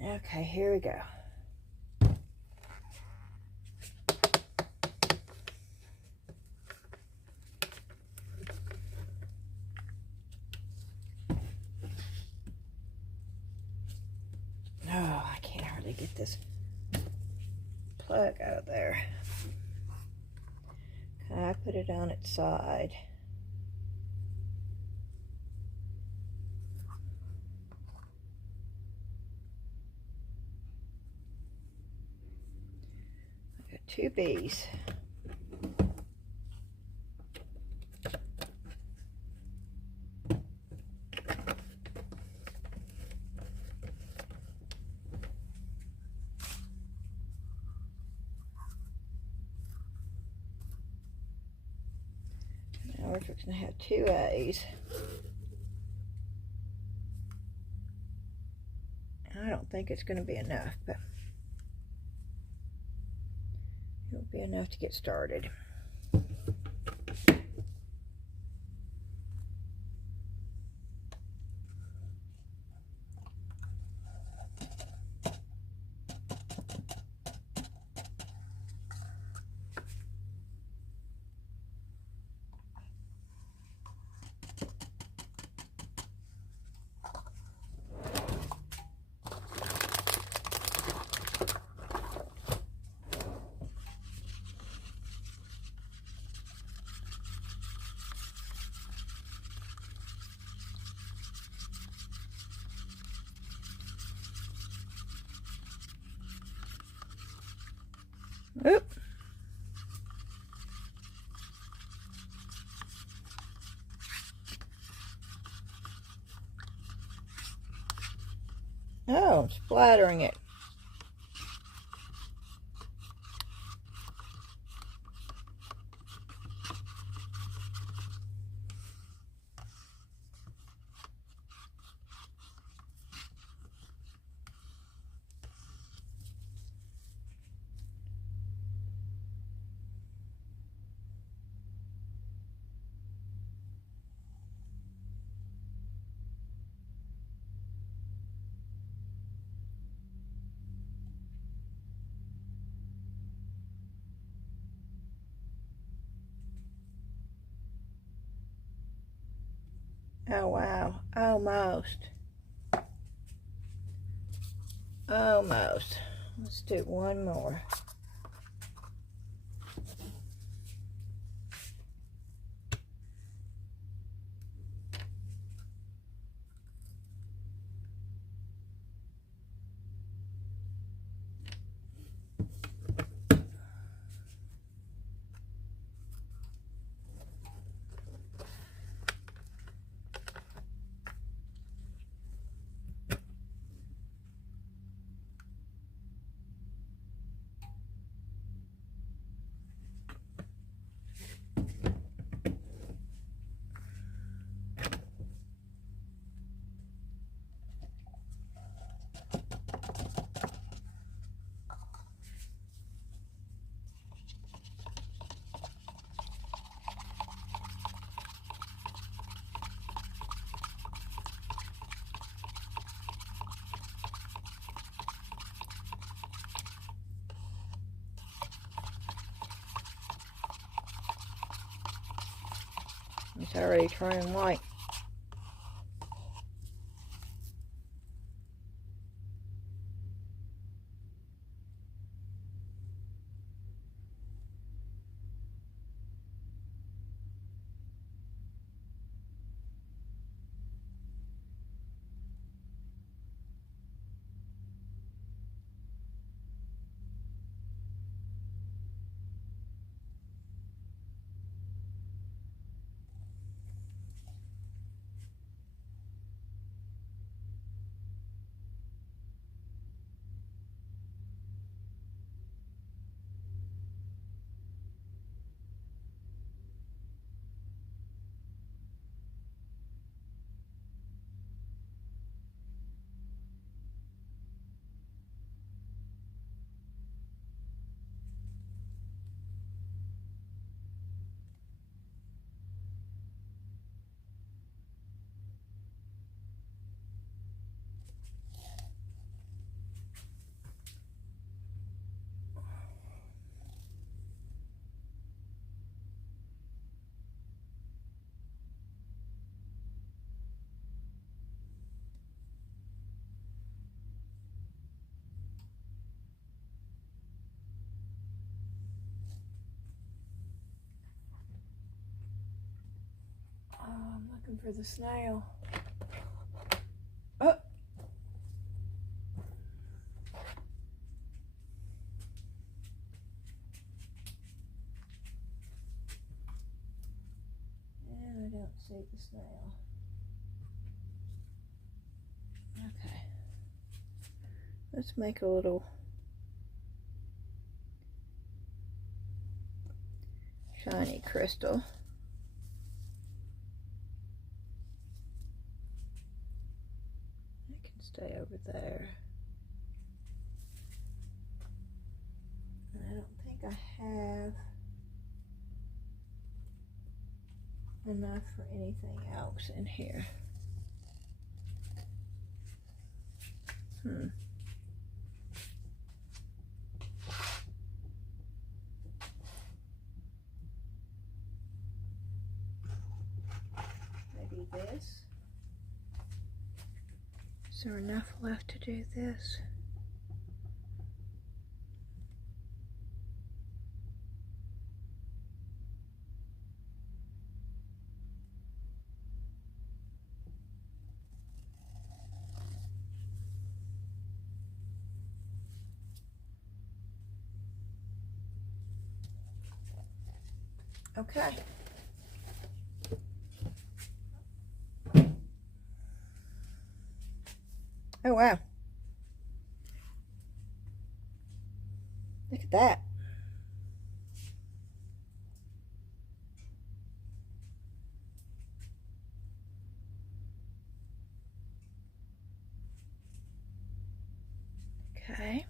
Okay, here we go. Oh, I can't hardly get this plug out of there. Okay, I put it on its side. I got 2 bees. Now we're fixing to have 2 A's. I don't think it's going to be enough, but it'll be enough to get started. Oop. Oh, I'm splattering it. Oh wow, almost. Almost. Let's do one more. It's already turning white. I'm looking for the snail. Oh! And I don't see the snail. Okay. Let's make a little shiny crystal. It can stay over there. And I don't think I have enough for anything else in here. Maybe this. Is there enough left to do this? Okay. Oh wow. Look at that. Okay.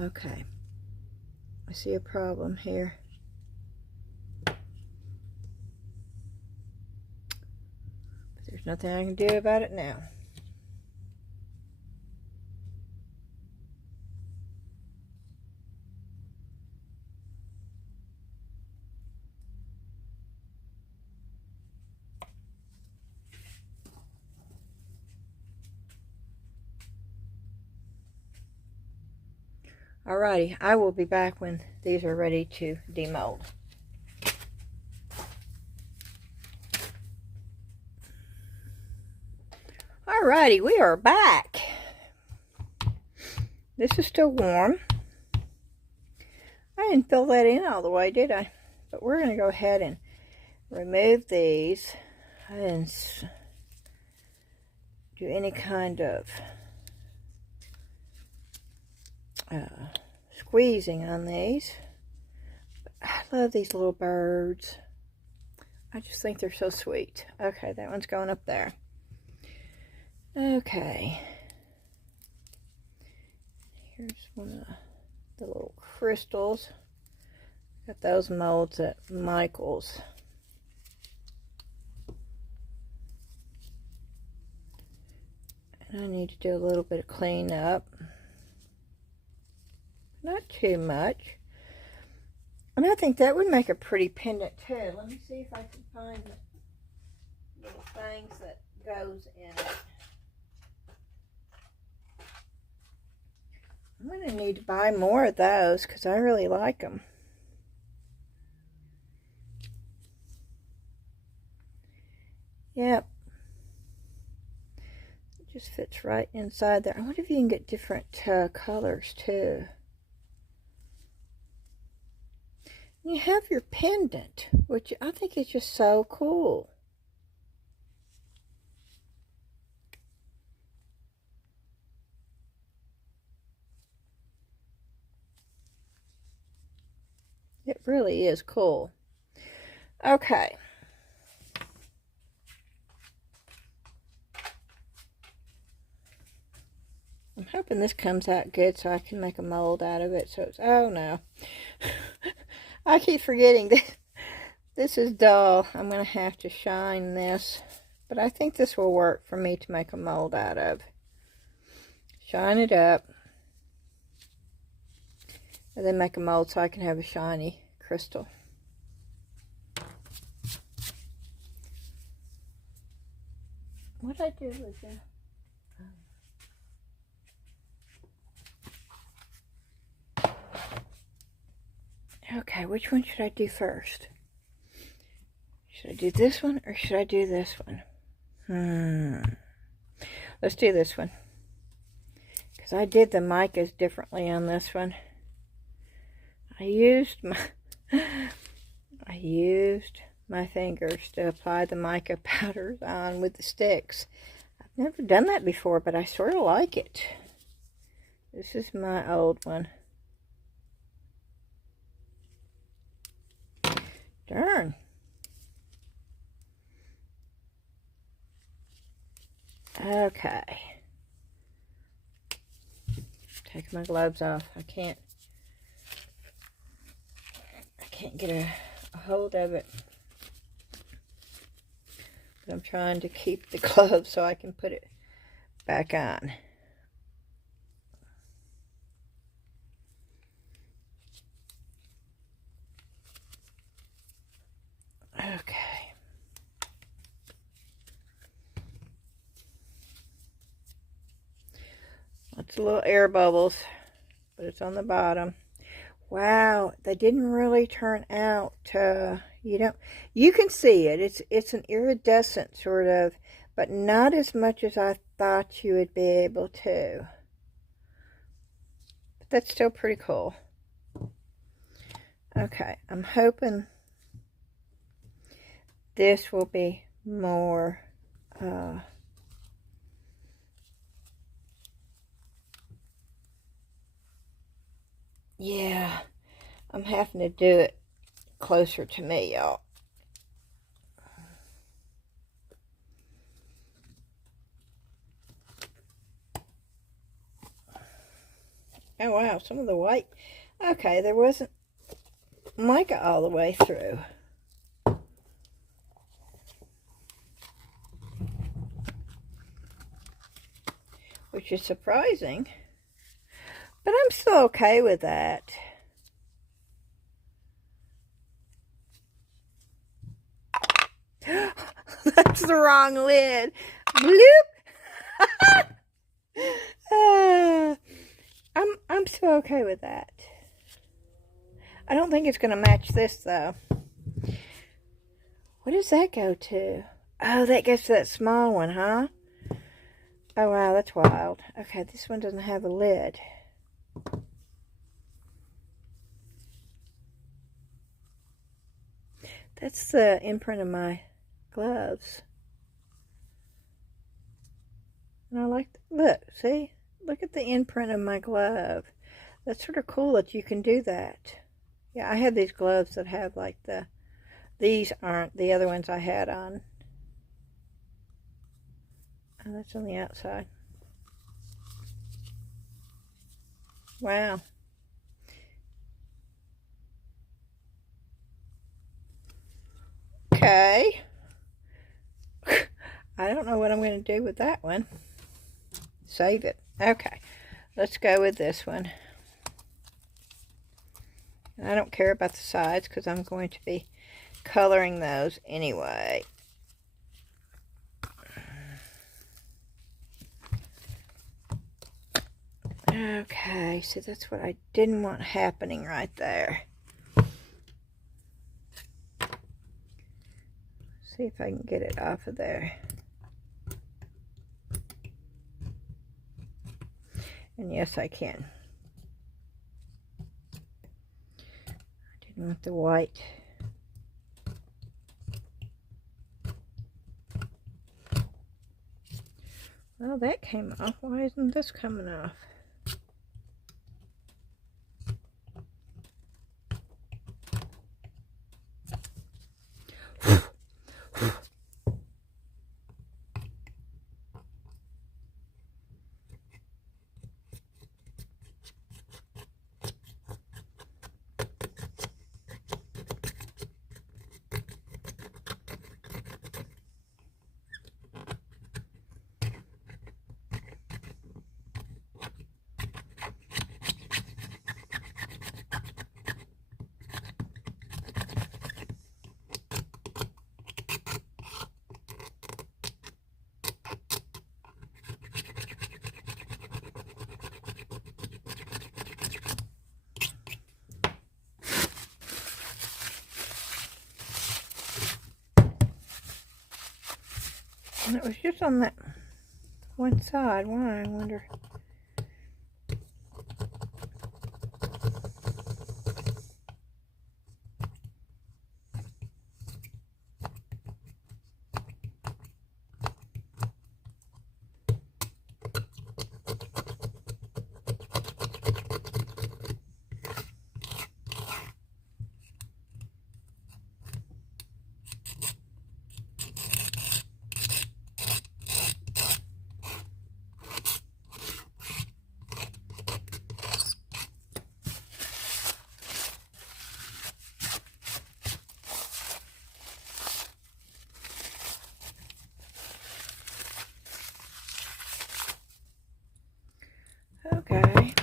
Okay. I see a problem here. But there's nothing I can do about it now. Alrighty, I will be back when these are ready to demold. Alrighty, we are back. This is still warm. I didn't fill that in all the way, did I? But we're going to go ahead and remove these. I didn't do any kind of squeezing on these. I love these little birds. I just think they're so sweet. Okay, that one's going up there. Okay. Here's one of the little crystals. Got those molds at Michael's. And I need to do a little bit of cleanup. Not too much. And I think that would make a pretty pendant too. Let me see if I can find the little things that goes in it. I'm going to need to buy more of those because I really like them. Yep. It just fits right inside there. I wonder if you can get different colors too. You have your pendant, which I think is just so cool. It really is cool. Okay. I'm hoping this comes out good so I can make a mold out of it. So it's, oh no. I keep forgetting that this is dull. I'm going to have to shine this. But I think this will work for me to make a mold out of. Shine it up. And then make a mold so I can have a shiny crystal. What'd I do with that? Okay, which one should I do first? Should I do this one or should I do this one? Let's do this one. Because I did the micas differently on this one. I used my fingers to apply the mica powders on with the sticks. I've never done that before, but I sort of like it. This is my old one. Darn. Okay. Take my gloves off. I can't get a hold of it. But I'm trying to keep the gloves so I can put it back on. Okay. Lots of little air bubbles, but it's on the bottom. Wow, they didn't really turn out, you can see it. It's an iridescent sort of, but not as much as I thought you would be able to. But that's still pretty cool. Okay, I'm hoping this will be more, yeah, I'm having to do it closer to me, y'all. Oh wow, some of the white, okay, there wasn't mica all the way through. Which is surprising, but I'm still okay with that. That's the wrong lid. Bloop. I'm still okay with that. I don't think it's going to match this though. What does that go to? Oh, that goes to that small one, huh? Oh wow, that's wild. Okay, this one doesn't have a lid. That's the imprint of my gloves. And I like, look, see? Look at the imprint of my glove. That's sort of cool that you can do that. Yeah, I had these gloves that have like these aren't the other ones I had on. Oh, that's on the outside. Wow. Okay. I don't know what I'm going to do with that one. Save it. Okay. Let's go with this one. And I don't care about the sides because I'm going to be coloring those anyway. Okay, so that's what I didn't want happening right there. See if I can get it off of there. And yes, I can. I didn't want the white. Well, that came off. Why isn't this coming off? And it was just on that one side. Why, I wonder. Okay.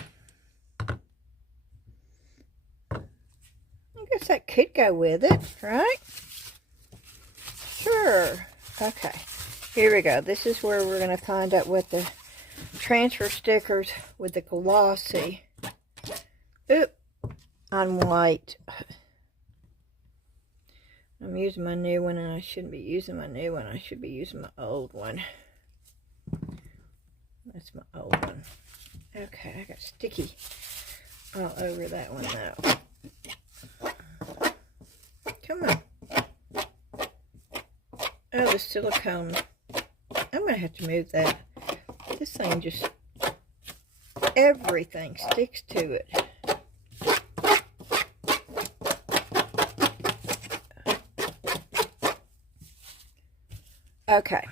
I guess that could go with it, right? Sure. Okay. Here we go. This is where we're going to find out what the transfer stickers with the glossy on white. I'm using my new one, and I shouldn't be using my new one. I should be using my old one. That's my old one. Okay, I got sticky all over that one though. Come on. Oh, the silicone. I'm going to have to move that. This thing just, everything sticks to it. Okay.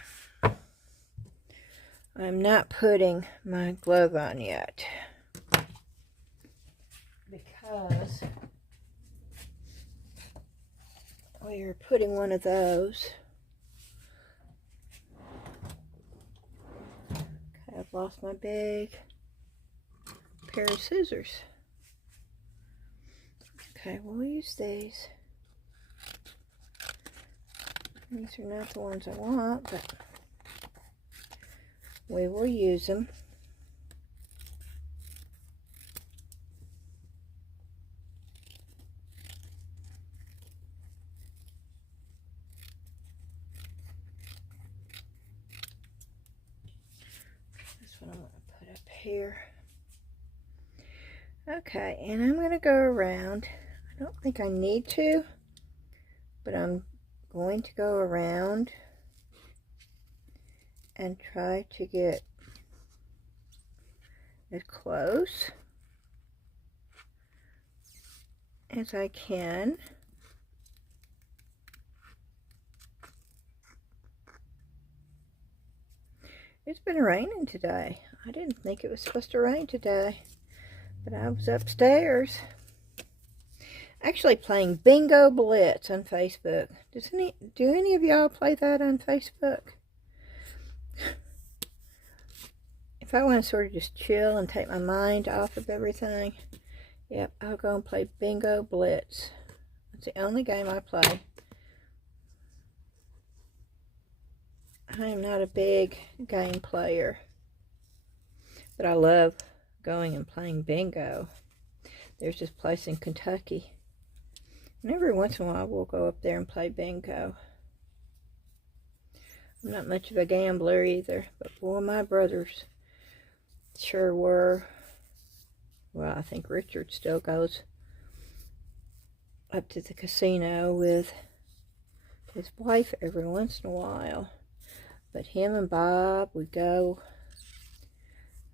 I'm not putting my glove on yet because we are putting one of those. Okay, I've lost my big pair of scissors. Okay, we'll use these. These are not the ones I want, but we will use them. This one I'm going to put up here. Okay, and I'm going to go around. I don't think I need to, but I'm going to go around and try to get as close as I can. It's been raining today. I didn't think it was supposed to rain today, but I was upstairs actually playing Bingo Blitz on Facebook. Do any of y'all play that on Facebook? If I want to sort of just chill and take my mind off of everything, yep, I'll go and play Bingo Blitz. It's the only game I play. I am not a big game player, but I love going and playing bingo. There's this place in Kentucky, and every once in a while we'll go up there and play bingo. I'm not much of a gambler either, but boy, my brothers sure were. Well, I think Richard still goes up to the casino with his wife every once in a while. But him and Bob would go,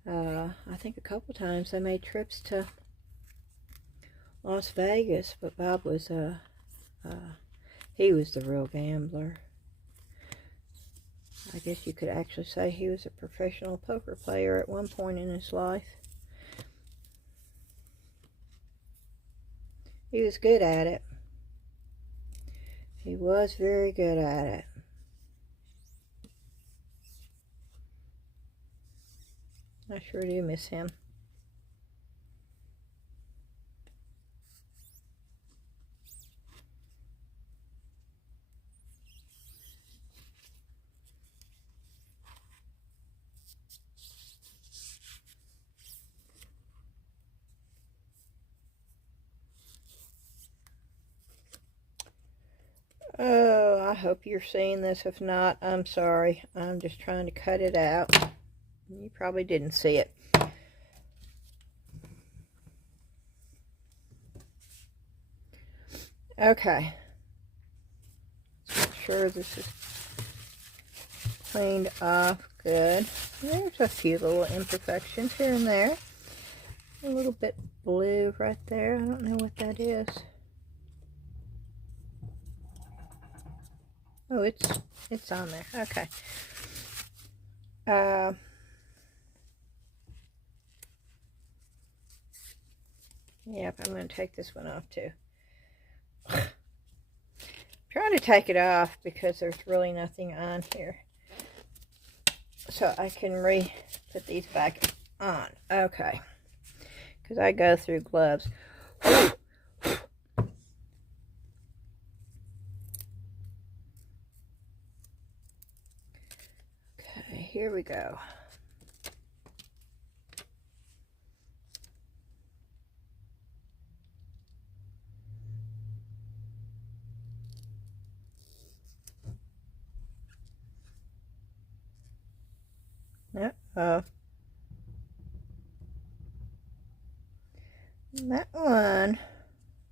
I think a couple times they made trips to Las Vegas, but Bob was, he was the real gambler. I guess you could actually say he was a professional poker player at one point in his life. He was good at it. He was very good at it. I sure do miss him. Oh, I hope you're seeing this. If not, I'm sorry. I'm just trying to cut it out. You probably didn't see it. Okay. Let's make sure this is cleaned off good. There's a few little imperfections here and there. A little bit blue right there. I don't know what that is. Oh, it's on there. Okay. Yep, I'm going to take this one off too. Trying to take it off because there's really nothing on here. So I can put these back on. Okay. Because I go through gloves. Okay, here we go. Uh-oh. That one,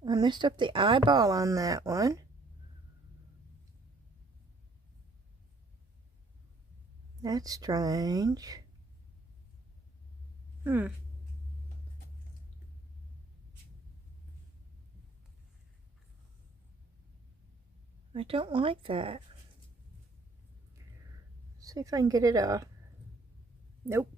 I messed up the eyeball on that one. That's strange. I don't like that. See if I can get it off. Nope.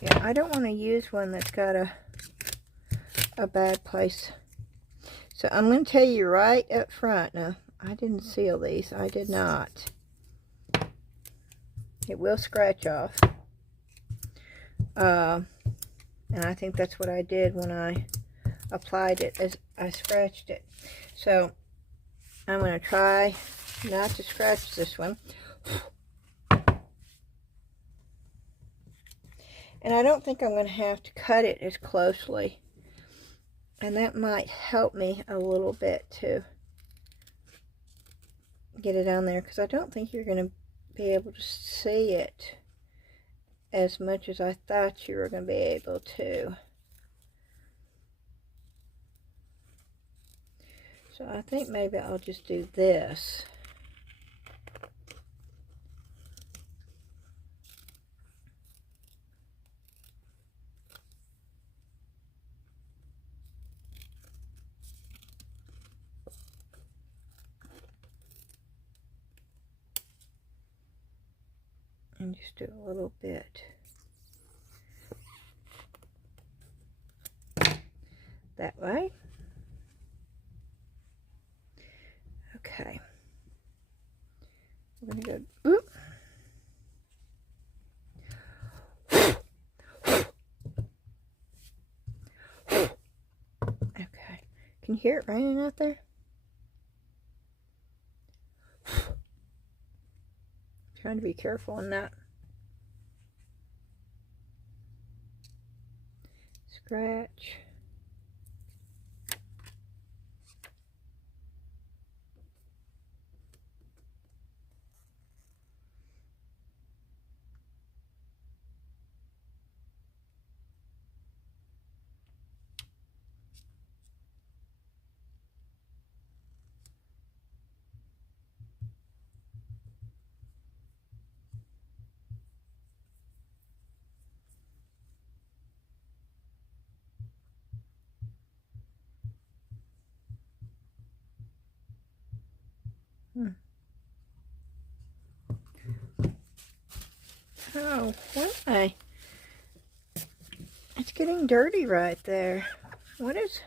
Yeah, I don't want to use one that's got a bad place. So I'm going to tell you right up front. Now, I didn't seal these. I did not. It will scratch off. And I think that's what I did when I applied it, as I scratched it. So I'm going to try not to scratch this one. And I don't think I'm going to have to cut it as closely. And that might help me a little bit to get it on there, because I don't think you're going to be able to see it as much as I thought you were going to be able to. So I think maybe I'll just do this. And just do a little bit that way. Okay. We're going to go, oop. Okay. Can you hear it raining out there? Trying to be careful on that. Scratch. Oh, why? It's getting dirty right there. What is...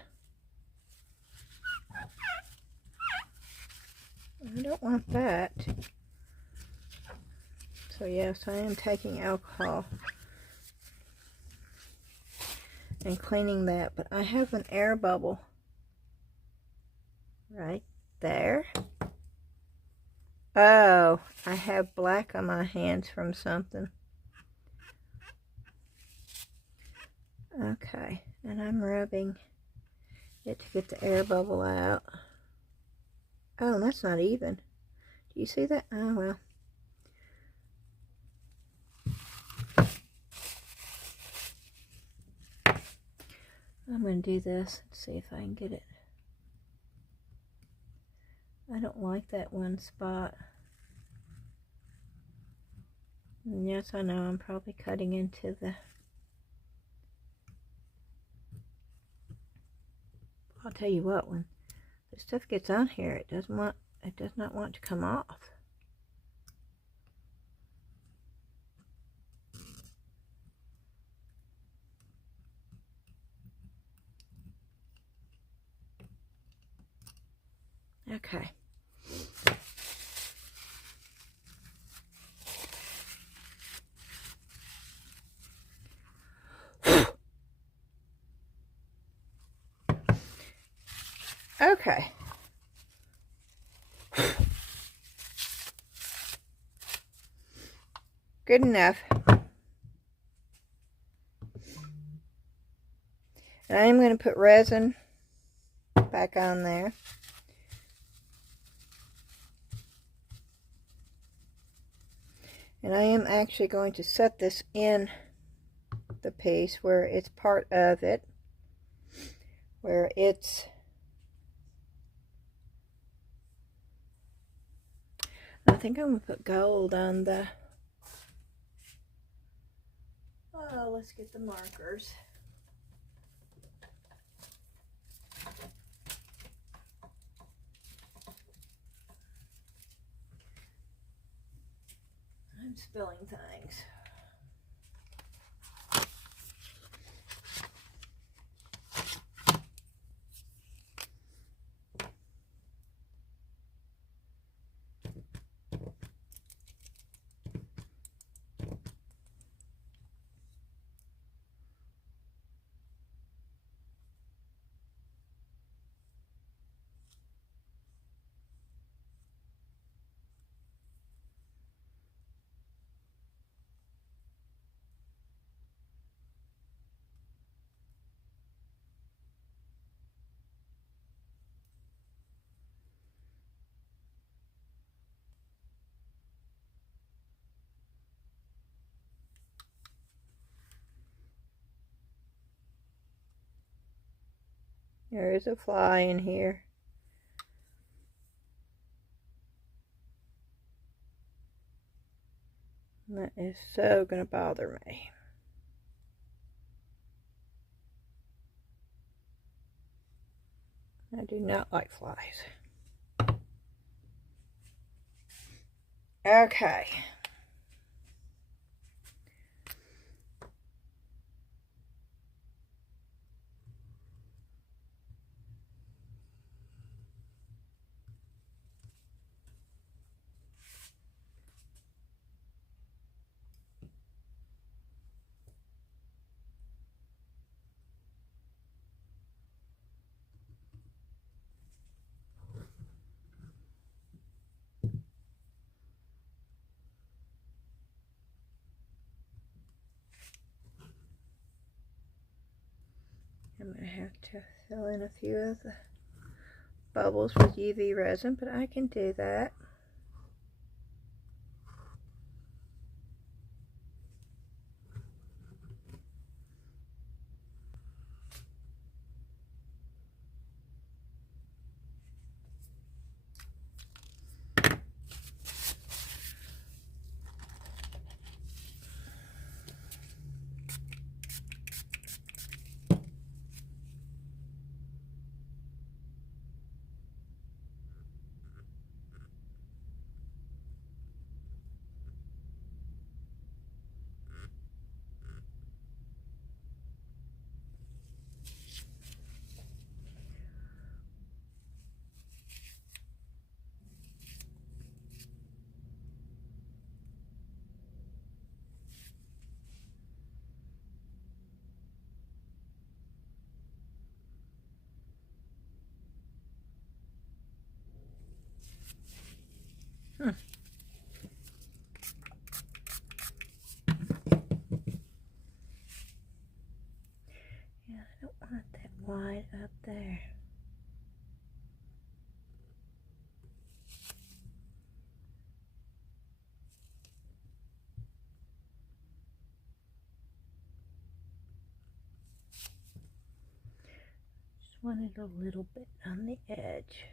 I don't want that. So yes, I am taking alcohol and cleaning that, but I have an air bubble right there. Oh, I have black on my hands from something. Okay, and I'm rubbing it to get the air bubble out. Oh, that's not even. Do you see that? Oh, well. I'm going to do this and see if I can get it. I don't like that one spot. And yes, I know I'm probably cutting into the... I'll tell you what, when the stuff gets on here, it does not want to come off. Okay. Okay. Good enough. And I am going to put resin back on there. And I am actually going to set this in the piece where it's part of it, where it's... I think I'm going to put gold on the... Oh, let's get the markers. I'm spilling things. There is a fly in here. And that is so going to bother me. I do not like flies. Okay. I'm going to have to fill in a few of the bubbles with UV resin, but I can do that. want it a little bit on the edge.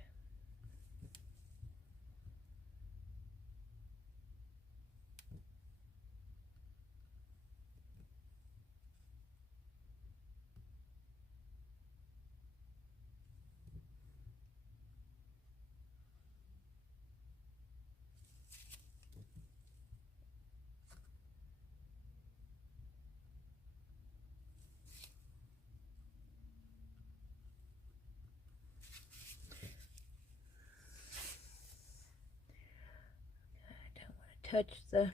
Touch the,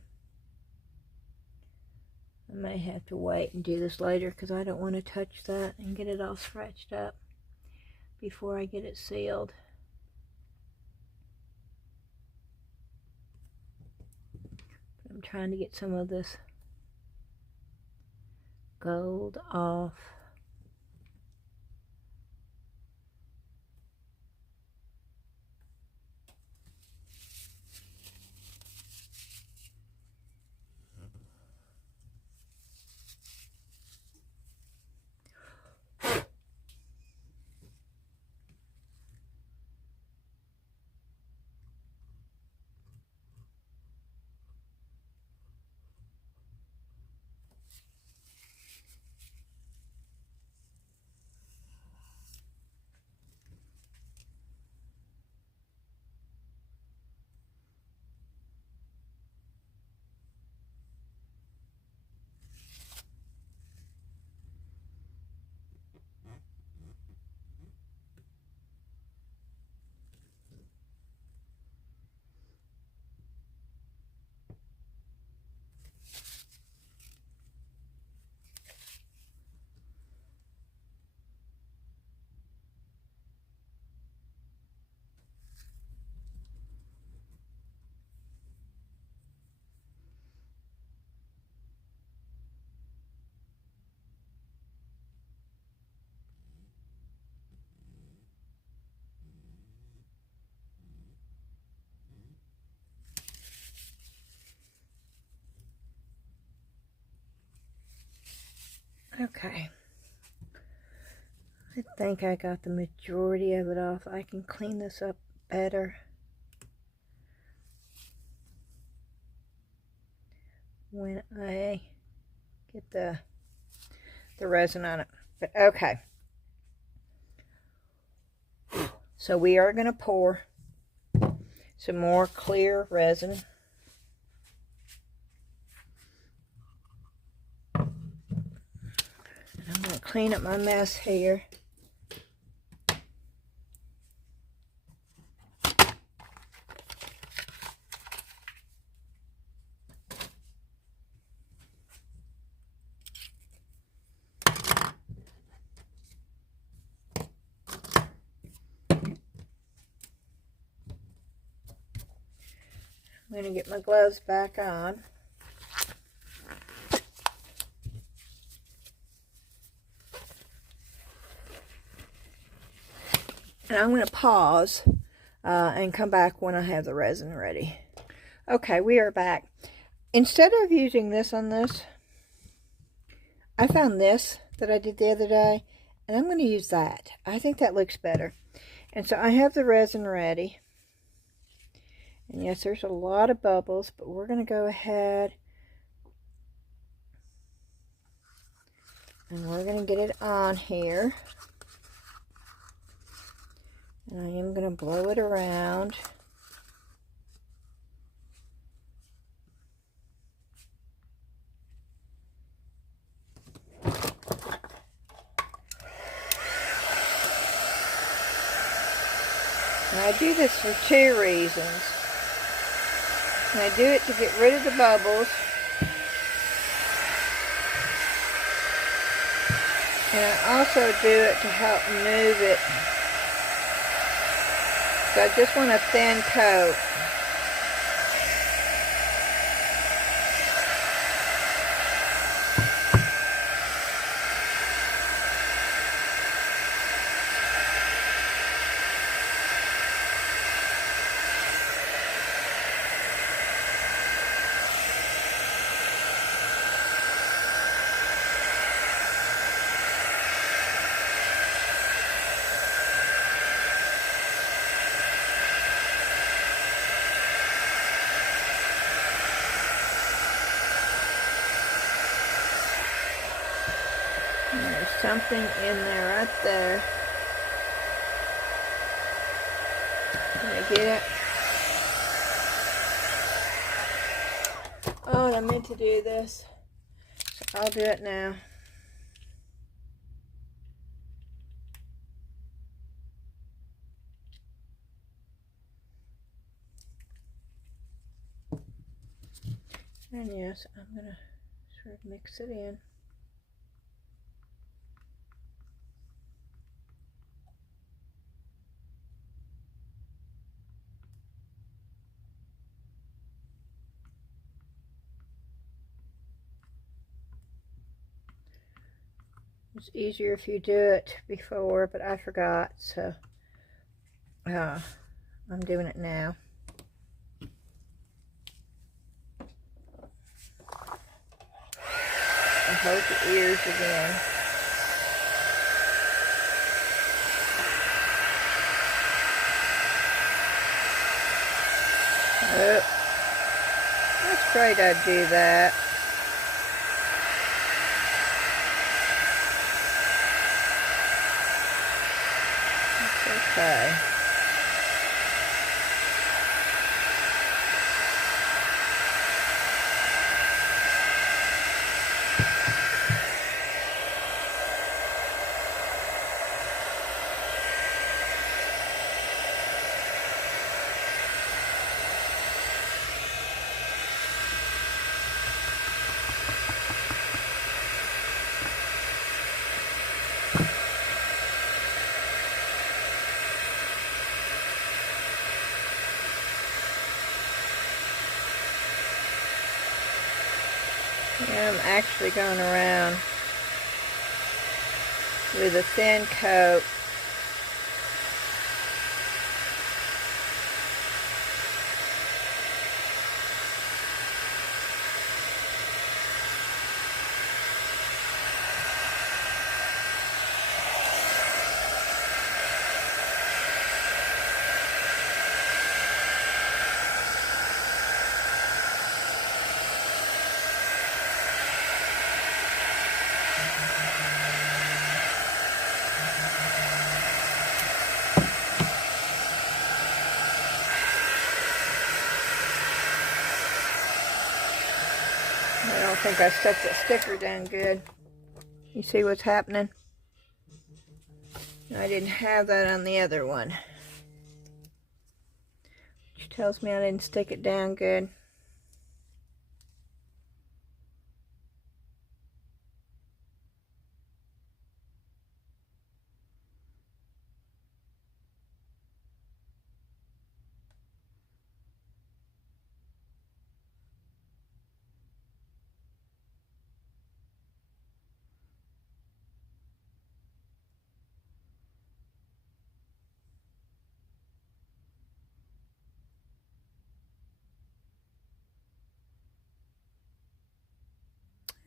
I may have to wait and do this later because I don't want to touch that and get it all scratched up before I get it sealed. I'm trying to get some of this gold off. Okay, I think I got the majority of it off. I can clean this up better when I get the resin on it. But okay, so we are going to pour some more clear resin. I'm going to clean up my mess here. I'm going to get my gloves back on. And I'm going to pause and come back when I have the resin ready. Okay, we are back. Instead of using this on this, I found this that I did the other day, and I'm going to use that. I think that looks better. And so I have the resin ready. And yes, there's a lot of bubbles, but we're going to go ahead and we're going to get it on here. And I am going to blow it around. And I do this for two reasons. And I do it to get rid of the bubbles. And I also do it to help move it. So I just want a thin coat. something in there right there. Can I get it? Oh, I meant to do this, so I'll do it now. And yes, I'm going to sort of mix it in. It's easier if you do it before, but I forgot, so I'm doing it now. And hold the ears again. Oh, I was afraid I'd do that. It's okay. Yeah, I'm actually going around with a thin coat. I don't think I stuck the sticker down good. You see what's happening? I didn't have that on the other one, which tells me I didn't stick it down good.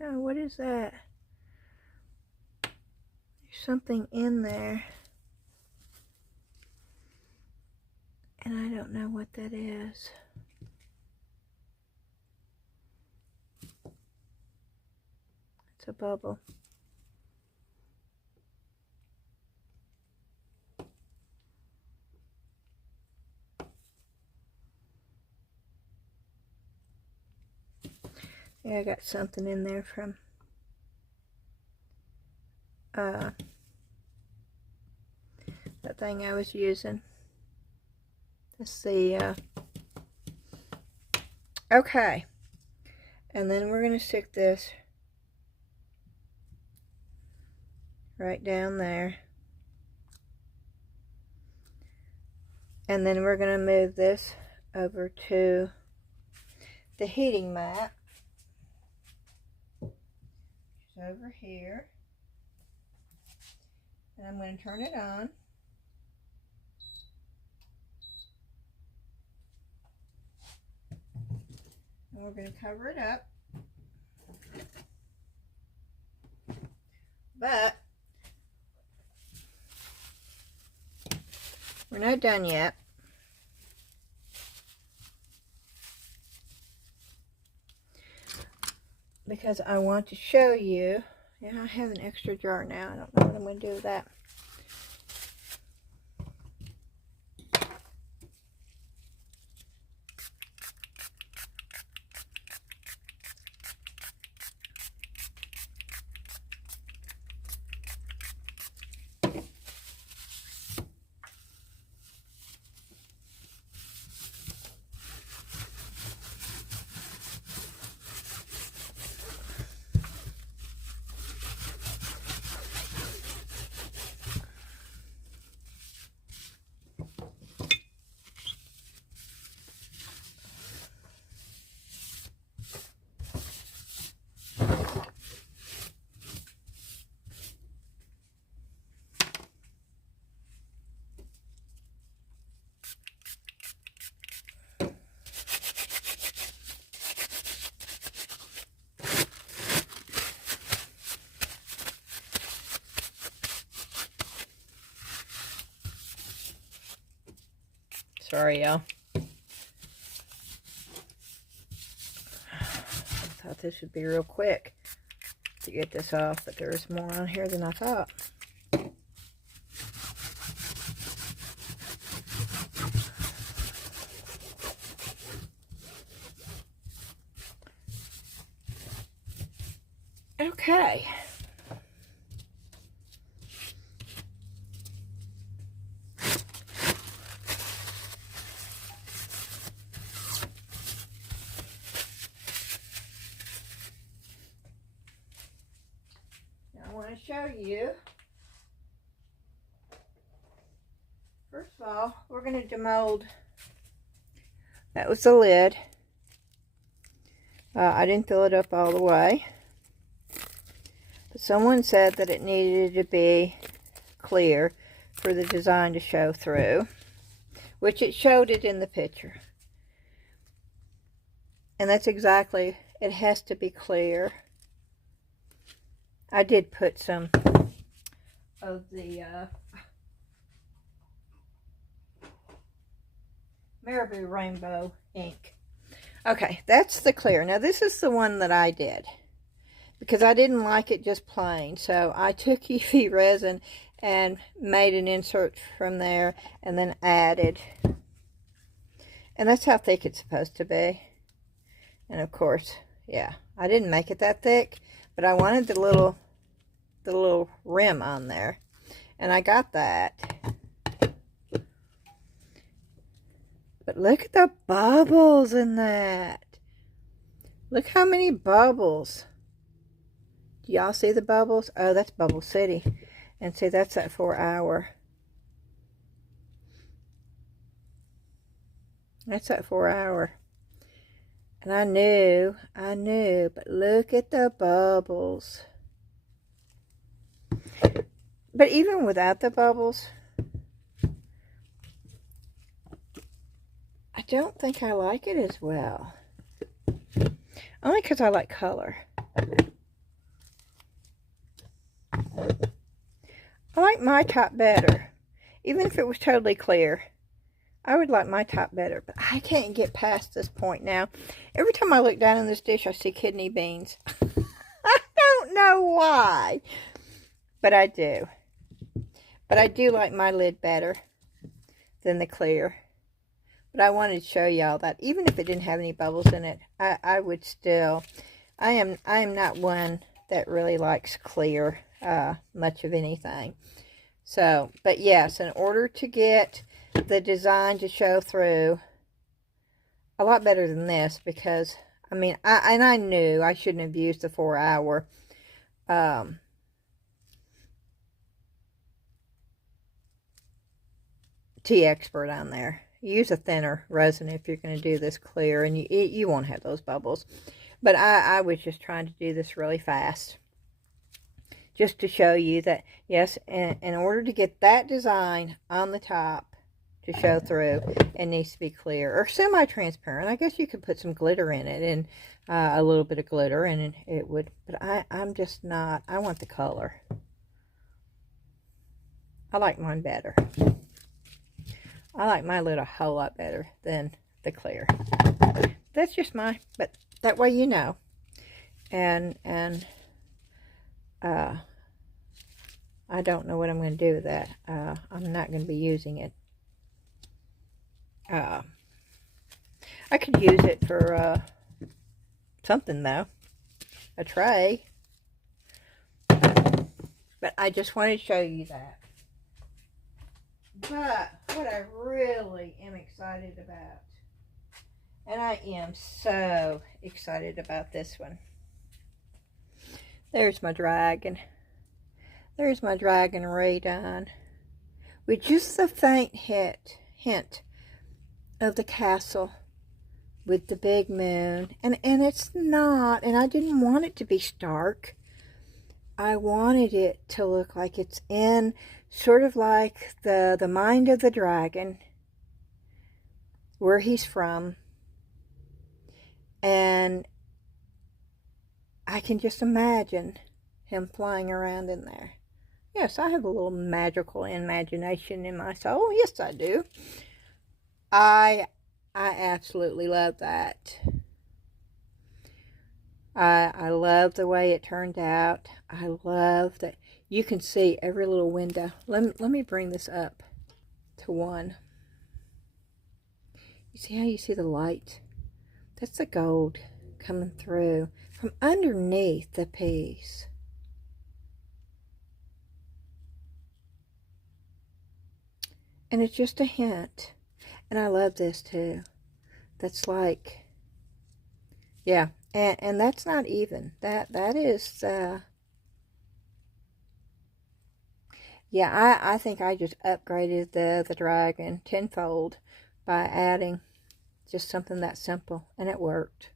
Oh, what is that? There's something in there, and I don't know what that is. It's a bubble. Yeah, I got something in there from that thing I was using. Let's see. Okay, and then we're going to stick this right down there, and then we're going to move this over to the heating mat, which is over here, and I'm going to turn it on. And we're going to cover it up. But we're not done yet. Because I want to show you, Yeah, I have an extra jar now. I don't know what I'm going to do with that. Sorry, y'all. I thought this would be real quick to get this off, but there's more on here than I thought. Okay. I want to show you. First of all, we're going to demold. That was the lid. I didn't fill it up all the way. But someone said that it needed to be clear for the design to show through, which it showed it in the picture. And that's exactly, it has to be clear. I did put some of the Marabou Rainbow ink. Okay, that's the clear. Now this is the one that I did because I didn't like it just plain. So I took UV resin and made an insert from there and then added. And that's how thick it's supposed to be. And of course, yeah, I didn't make it that thick, but I wanted the little rim on there. And I got that. But look at the bubbles in that. Look how many bubbles. Do y'all see the bubbles? Oh, that's Bubble City. And see, that's that 4-hour. That's that 4-hour. And I knew, but look at the bubbles. But even without the bubbles, I don't think I like it as well. Only because I like color. I like my top better. Even if it was totally clear, I would like my top better. But I can't get past this point now. Every time I look down in this dish, I see kidney beans. I don't know why. But I do. But I do like my lid better than the clear. But I wanted to show y'all that even if it didn't have any bubbles in it, I would still. I am not one that really likes clear much of anything. So, but yes, in order to get the design to show through, a lot better than this, because I mean, I knew I shouldn't have used the 4-hour. Tea Expert on there. Use a thinner resin if you're going to do this clear, and you won't have those bubbles. But I was just trying to do this really fast, just to show you that yes, in order to get that design on the top to show through, it needs to be clear or semi-transparent. I guess you could put some glitter in it, and a little bit of glitter, and it would. But I'm just not. I want the color. I like mine better. I like my lid a whole lot better than the clear. That's just but that way you know. And I don't know what I'm going to do with that. I'm not going to be using it. I could use it for something though. A tray. But I just wanted to show you that. But what I really am excited about, and I am so excited about this one. There's my dragon. There's my dragon radon. With just a faint hint of the castle with the big moon. And it's not, and I didn't want it to be stark. I wanted it to look like it's in sort of like the mind of the dragon, where he's from. And I can just imagine him flying around in there. Yes, I have a little magical imagination in my soul. Yes, I do. I absolutely love that. I love the way it turned out. I love that you can see every little window. Let me bring this up to one. You see how you see the light? That's the gold coming through from underneath the piece. And it's just a hint. And I love this too. That's like, yeah. And that's not even. That is, yeah, I think I just upgraded the dragon tenfold by adding just something that simple. And it worked.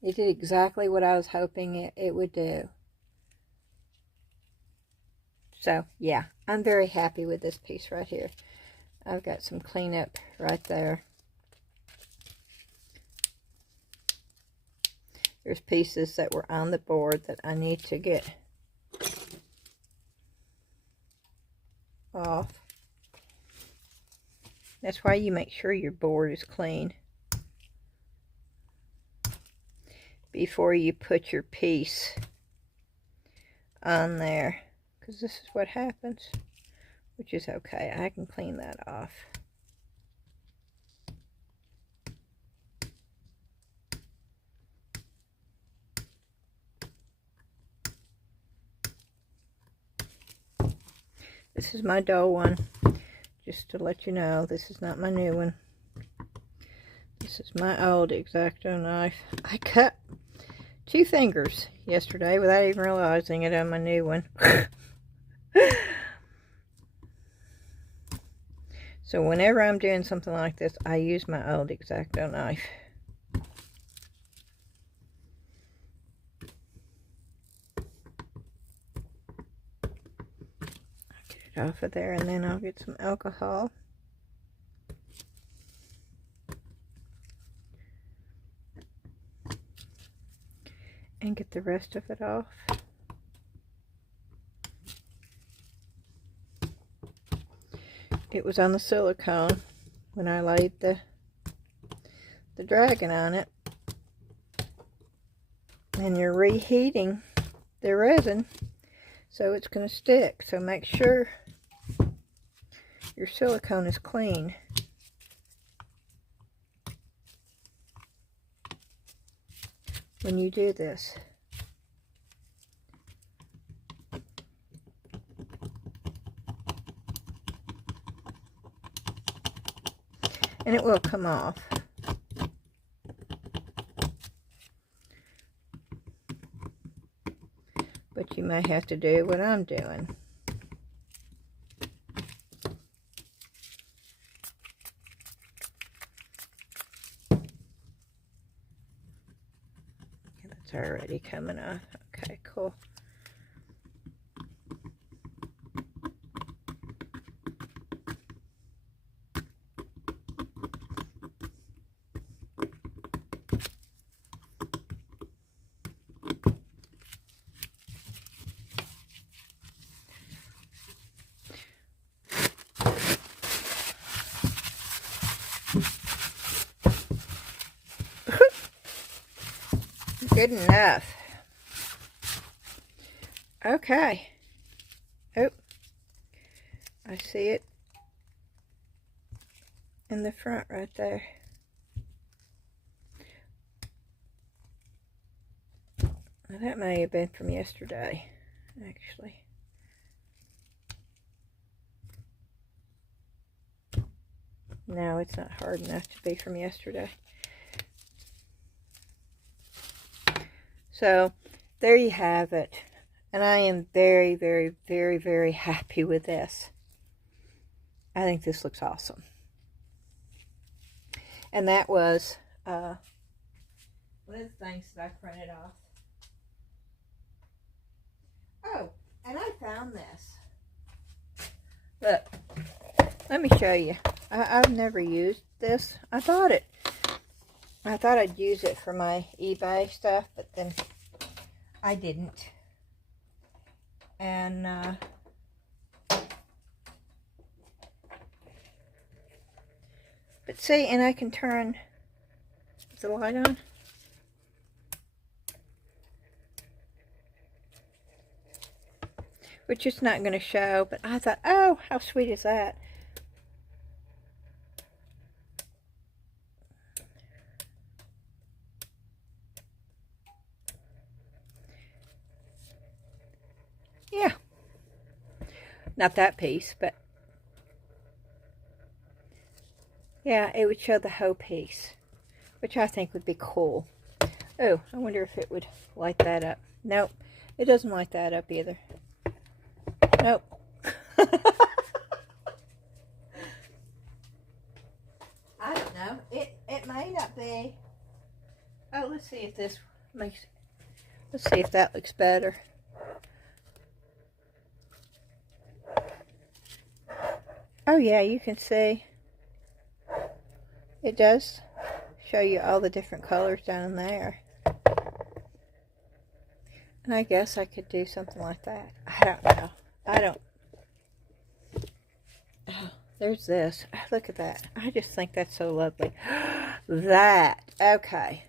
It did exactly what I was hoping it would do. So, yeah, I'm very happy with this piece right here. I've got some cleanup right there. There's pieces that were on the board that I need to get off. That's why you make sure your board is clean before you put your piece on there. Because this is what happens, which is okay. I can clean that off. This is my dull one, just to let you know. This is not my new one. This is my old X-Acto knife. I cut 2 fingers yesterday without even realizing it on my new one. So whenever I'm doing something like this, I use my old X-Acto knife. Off of there, and then I'll get some alcohol. And get the rest of it off. It was on the silicone when I laid the dragon on it. And you're reheating the resin, so it's going to stick. So make sure your silicone is clean. When you do this. And it will come off. But you may have to do what I'm doing. That's already coming off. Okay, cool. Good enough. Okay. Oh, I see it in the front right there. Now, that may have been from yesterday, actually. No, it's not hard enough to be from yesterday. So, there you have it. And I am very, very, very, very happy with this. I think this looks awesome. And that was one of the things that I printed off. Oh, and I found this. Look, let me show you. I've never used this. I thought I'd use it for my eBay stuff, but then I didn't. And but see, and I can turn the light on. Which it's not going to show, but I thought, oh, how sweet is that? Yeah. Not that piece, but yeah, it would show the whole piece, which I think would be cool. Oh, I wonder if it would light that up. Nope, it doesn't light that up either. Nope. I don't know. It may not be. Oh, let's see if this makes. Let's see if that looks better. Oh yeah, you can see. It does show you all the different colors down there. And I guess I could do something like that. I don't know. I don't. Oh, there's this. Look at that. I just think that's so lovely. That. Okay.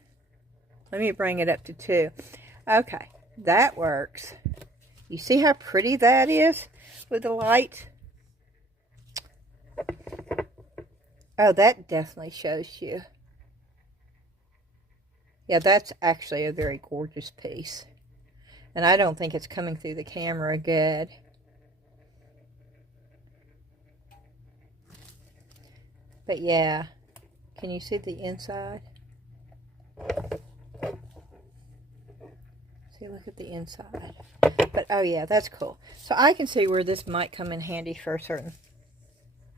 Let me bring it up to 2. Okay. That works. You see how pretty that is with the light? Oh, that definitely shows you. Yeah, that's actually a very gorgeous piece. And I don't think it's coming through the camera good. But yeah, can you see the inside? See, look at the inside. But oh yeah, that's cool. So I can see where this might come in handy for certain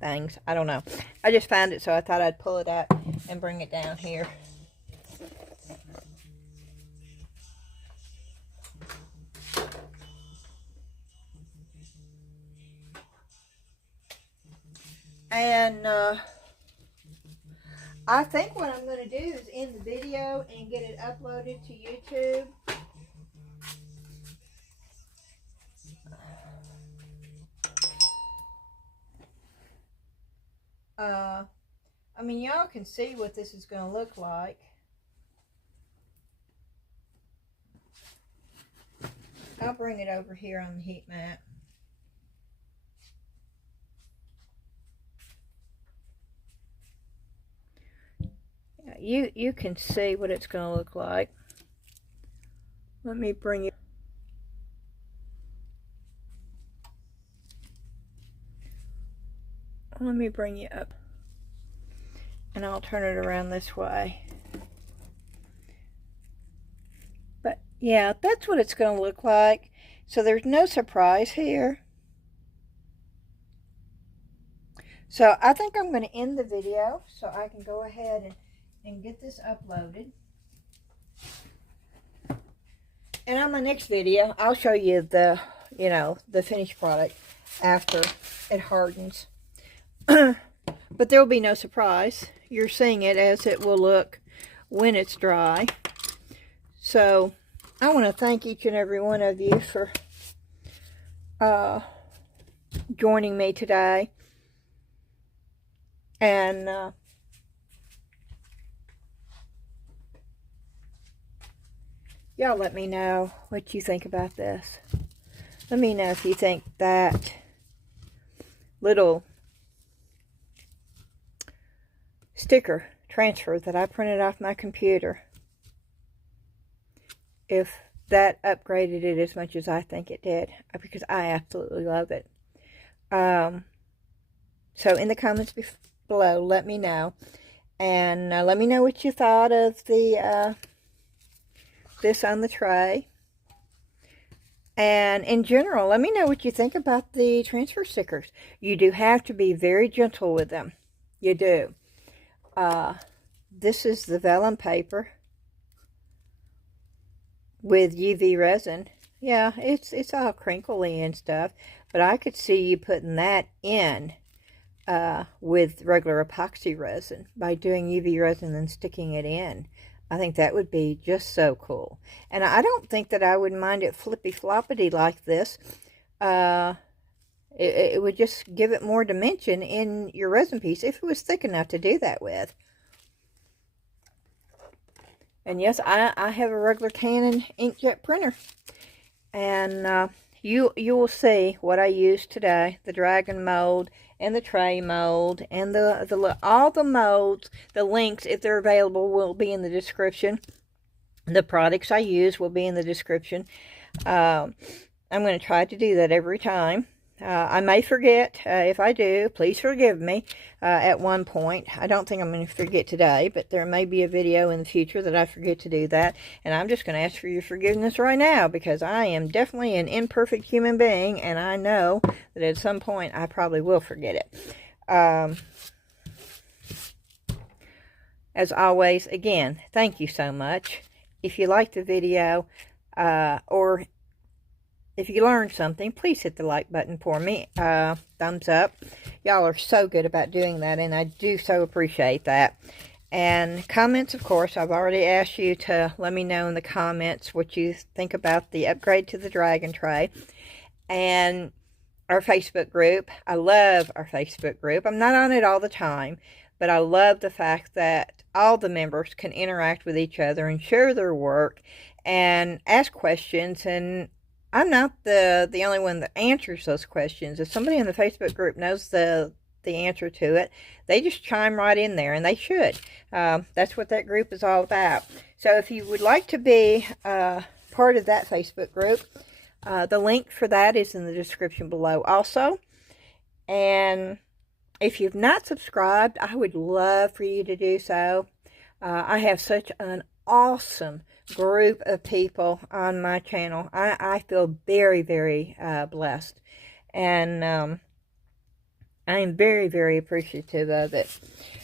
things. I don't know. I just found it, so I thought I'd pull it out and bring it down here. And I think what I'm going to do is end the video and get it uploaded to YouTube. I mean, y'all can see what this is going to look like. I'll bring it over here on the heat mat. You can see what it's going to look like. Let me bring it. Let me bring you up. And I'll turn it around this way. But yeah, that's what it's going to look like. So there's no surprise here. So I think I'm going to end the video so I can go ahead and get this uploaded. And on my next video, I'll show you the, the finished product after it hardens. But there will be no surprise. You're seeing it as it will look when it's dry. So I want to thank each and every one of you for joining me today. And y'all let me know what you think about this. Let me know if you think that little sticker transfer that I printed off my computer, if that upgraded it as much as I think it did, because I absolutely love it. So in the comments below, let me know, and let me know what you thought of the this on the tray. And in general, let me know what you think about the transfer stickers. You do have to be very gentle with them. You do. This is the vellum paper with UV resin. Yeah, it's all crinkly and stuff, but I could see you putting that in with regular epoxy resin by doing UV resin and sticking it in. I think that would be just so cool. And I don't think that I would mind it flippy-floppity like this. It would just give it more dimension in your resin piece if it was thick enough to do that with. And yes, I have a regular Cannon Inkjet Printer. And you will see what I used today. The dragon mold and the tray mold and all the molds. The links, if they're available, will be in the description. The products I use will be in the description. I'm going to try to do that every time. I may forget. If I do, please forgive me at one point. I don't think I'm going to forget today, but there may be a video in the future that I forget to do that. And I'm just going to ask for your forgiveness right now, because I am definitely an imperfect human being, and I know that at some point I probably will forget it. As always, again, thank you so much. If you liked the video, or if you learned something, please hit the like button for me. Thumbs up. Y'all are so good about doing that, and I do so appreciate that. And comments, of course, I've already asked you to let me know in the comments what you think about the upgrade to the Dragon Tray. And our Facebook group. I love our Facebook group. I'm not on it all the time, but I love the fact that all the members can interact with each other and share their work and ask questions. And I'm not the only one that answers those questions. If somebody in the Facebook group knows the answer to it, they just chime right in there, and they should. That's what that group is all about. So if you would like to be part of that Facebook group, the link for that is in the description below also. And if you've not subscribed, I would love for you to do so. I have such an awesome group of people on my channel. I feel very, very blessed, and I am very, very appreciative of it.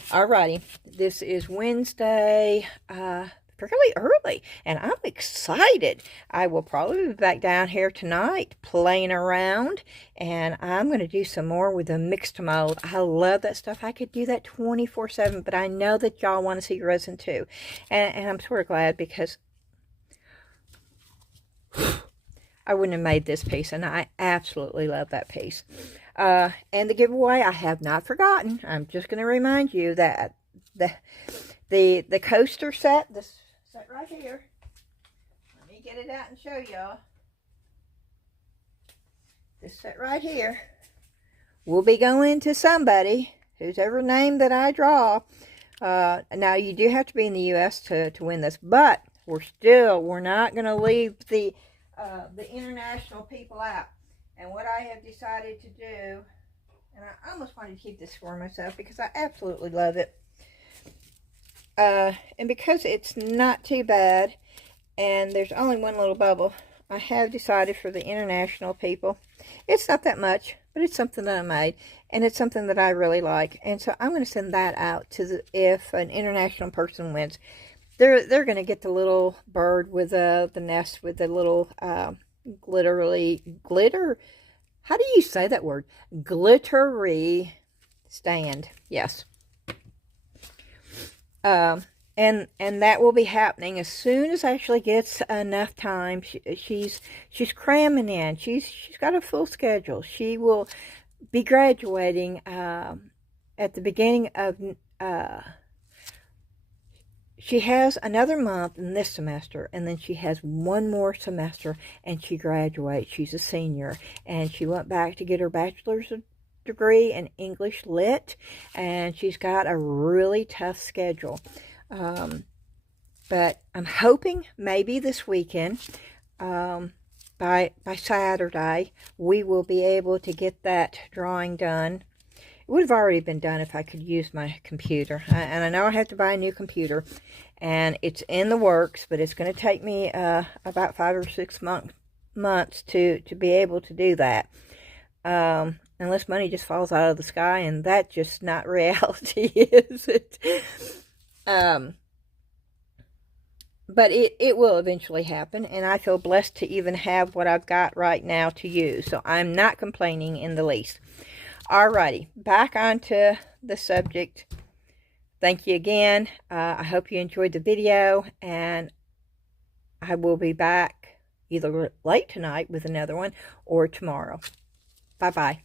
Alrighty, this is Wednesday, fairly early, and I'm excited. I will probably be back down here tonight playing around, and I'm going to do some more with the mixed mold. I love that stuff. I could do that 24/7, but I know that y'all want to see resin too, and I'm sort of glad, because I wouldn't have made this piece, and I absolutely love that piece. And the giveaway, I have not forgotten. I'm just going to remind you that the coaster set, this set right here, let me get it out and show y'all. This set right here will be going to somebody, whose ever name that I draw. Now, you do have to be in the U.S. to win this, but we're not going to leave the international people out. And what I have decided to do, and I almost wanted to keep this for myself because I absolutely love it. And because it's not too bad, and there's only one little bubble, I have decided for the international people, it's not that much, but it's something that I made, and it's something that I really like. And so I'm going to send that out to if an international person wins. They're going to get the little bird with the nest with the little glitter. How do you say that word? Glittery stand. Yes. And that will be happening as soon as actually gets enough time. She's cramming in. She's got a full schedule. She will be graduating at the beginning of. she has another month in this semester, and then she has one more semester, and she graduates. She's a senior, and she went back to get her bachelor's degree in English Lit, and she's got a really tough schedule. But I'm hoping maybe this weekend, by Saturday, we will be able to get that drawing done. It would have already been done if I could use my computer. And I know I have to buy a new computer, and it's in the works, but it's going to take me about 5 or 6 months to be able to do that. Unless money just falls out of the sky, and that's just not reality, is it? But it will eventually happen, and I feel blessed to even have what I've got right now to use. So I'm not complaining in the least. Alrighty, back onto the subject. Thank you again. I hope you enjoyed the video, and I will be back either late tonight with another one or tomorrow. Bye-bye.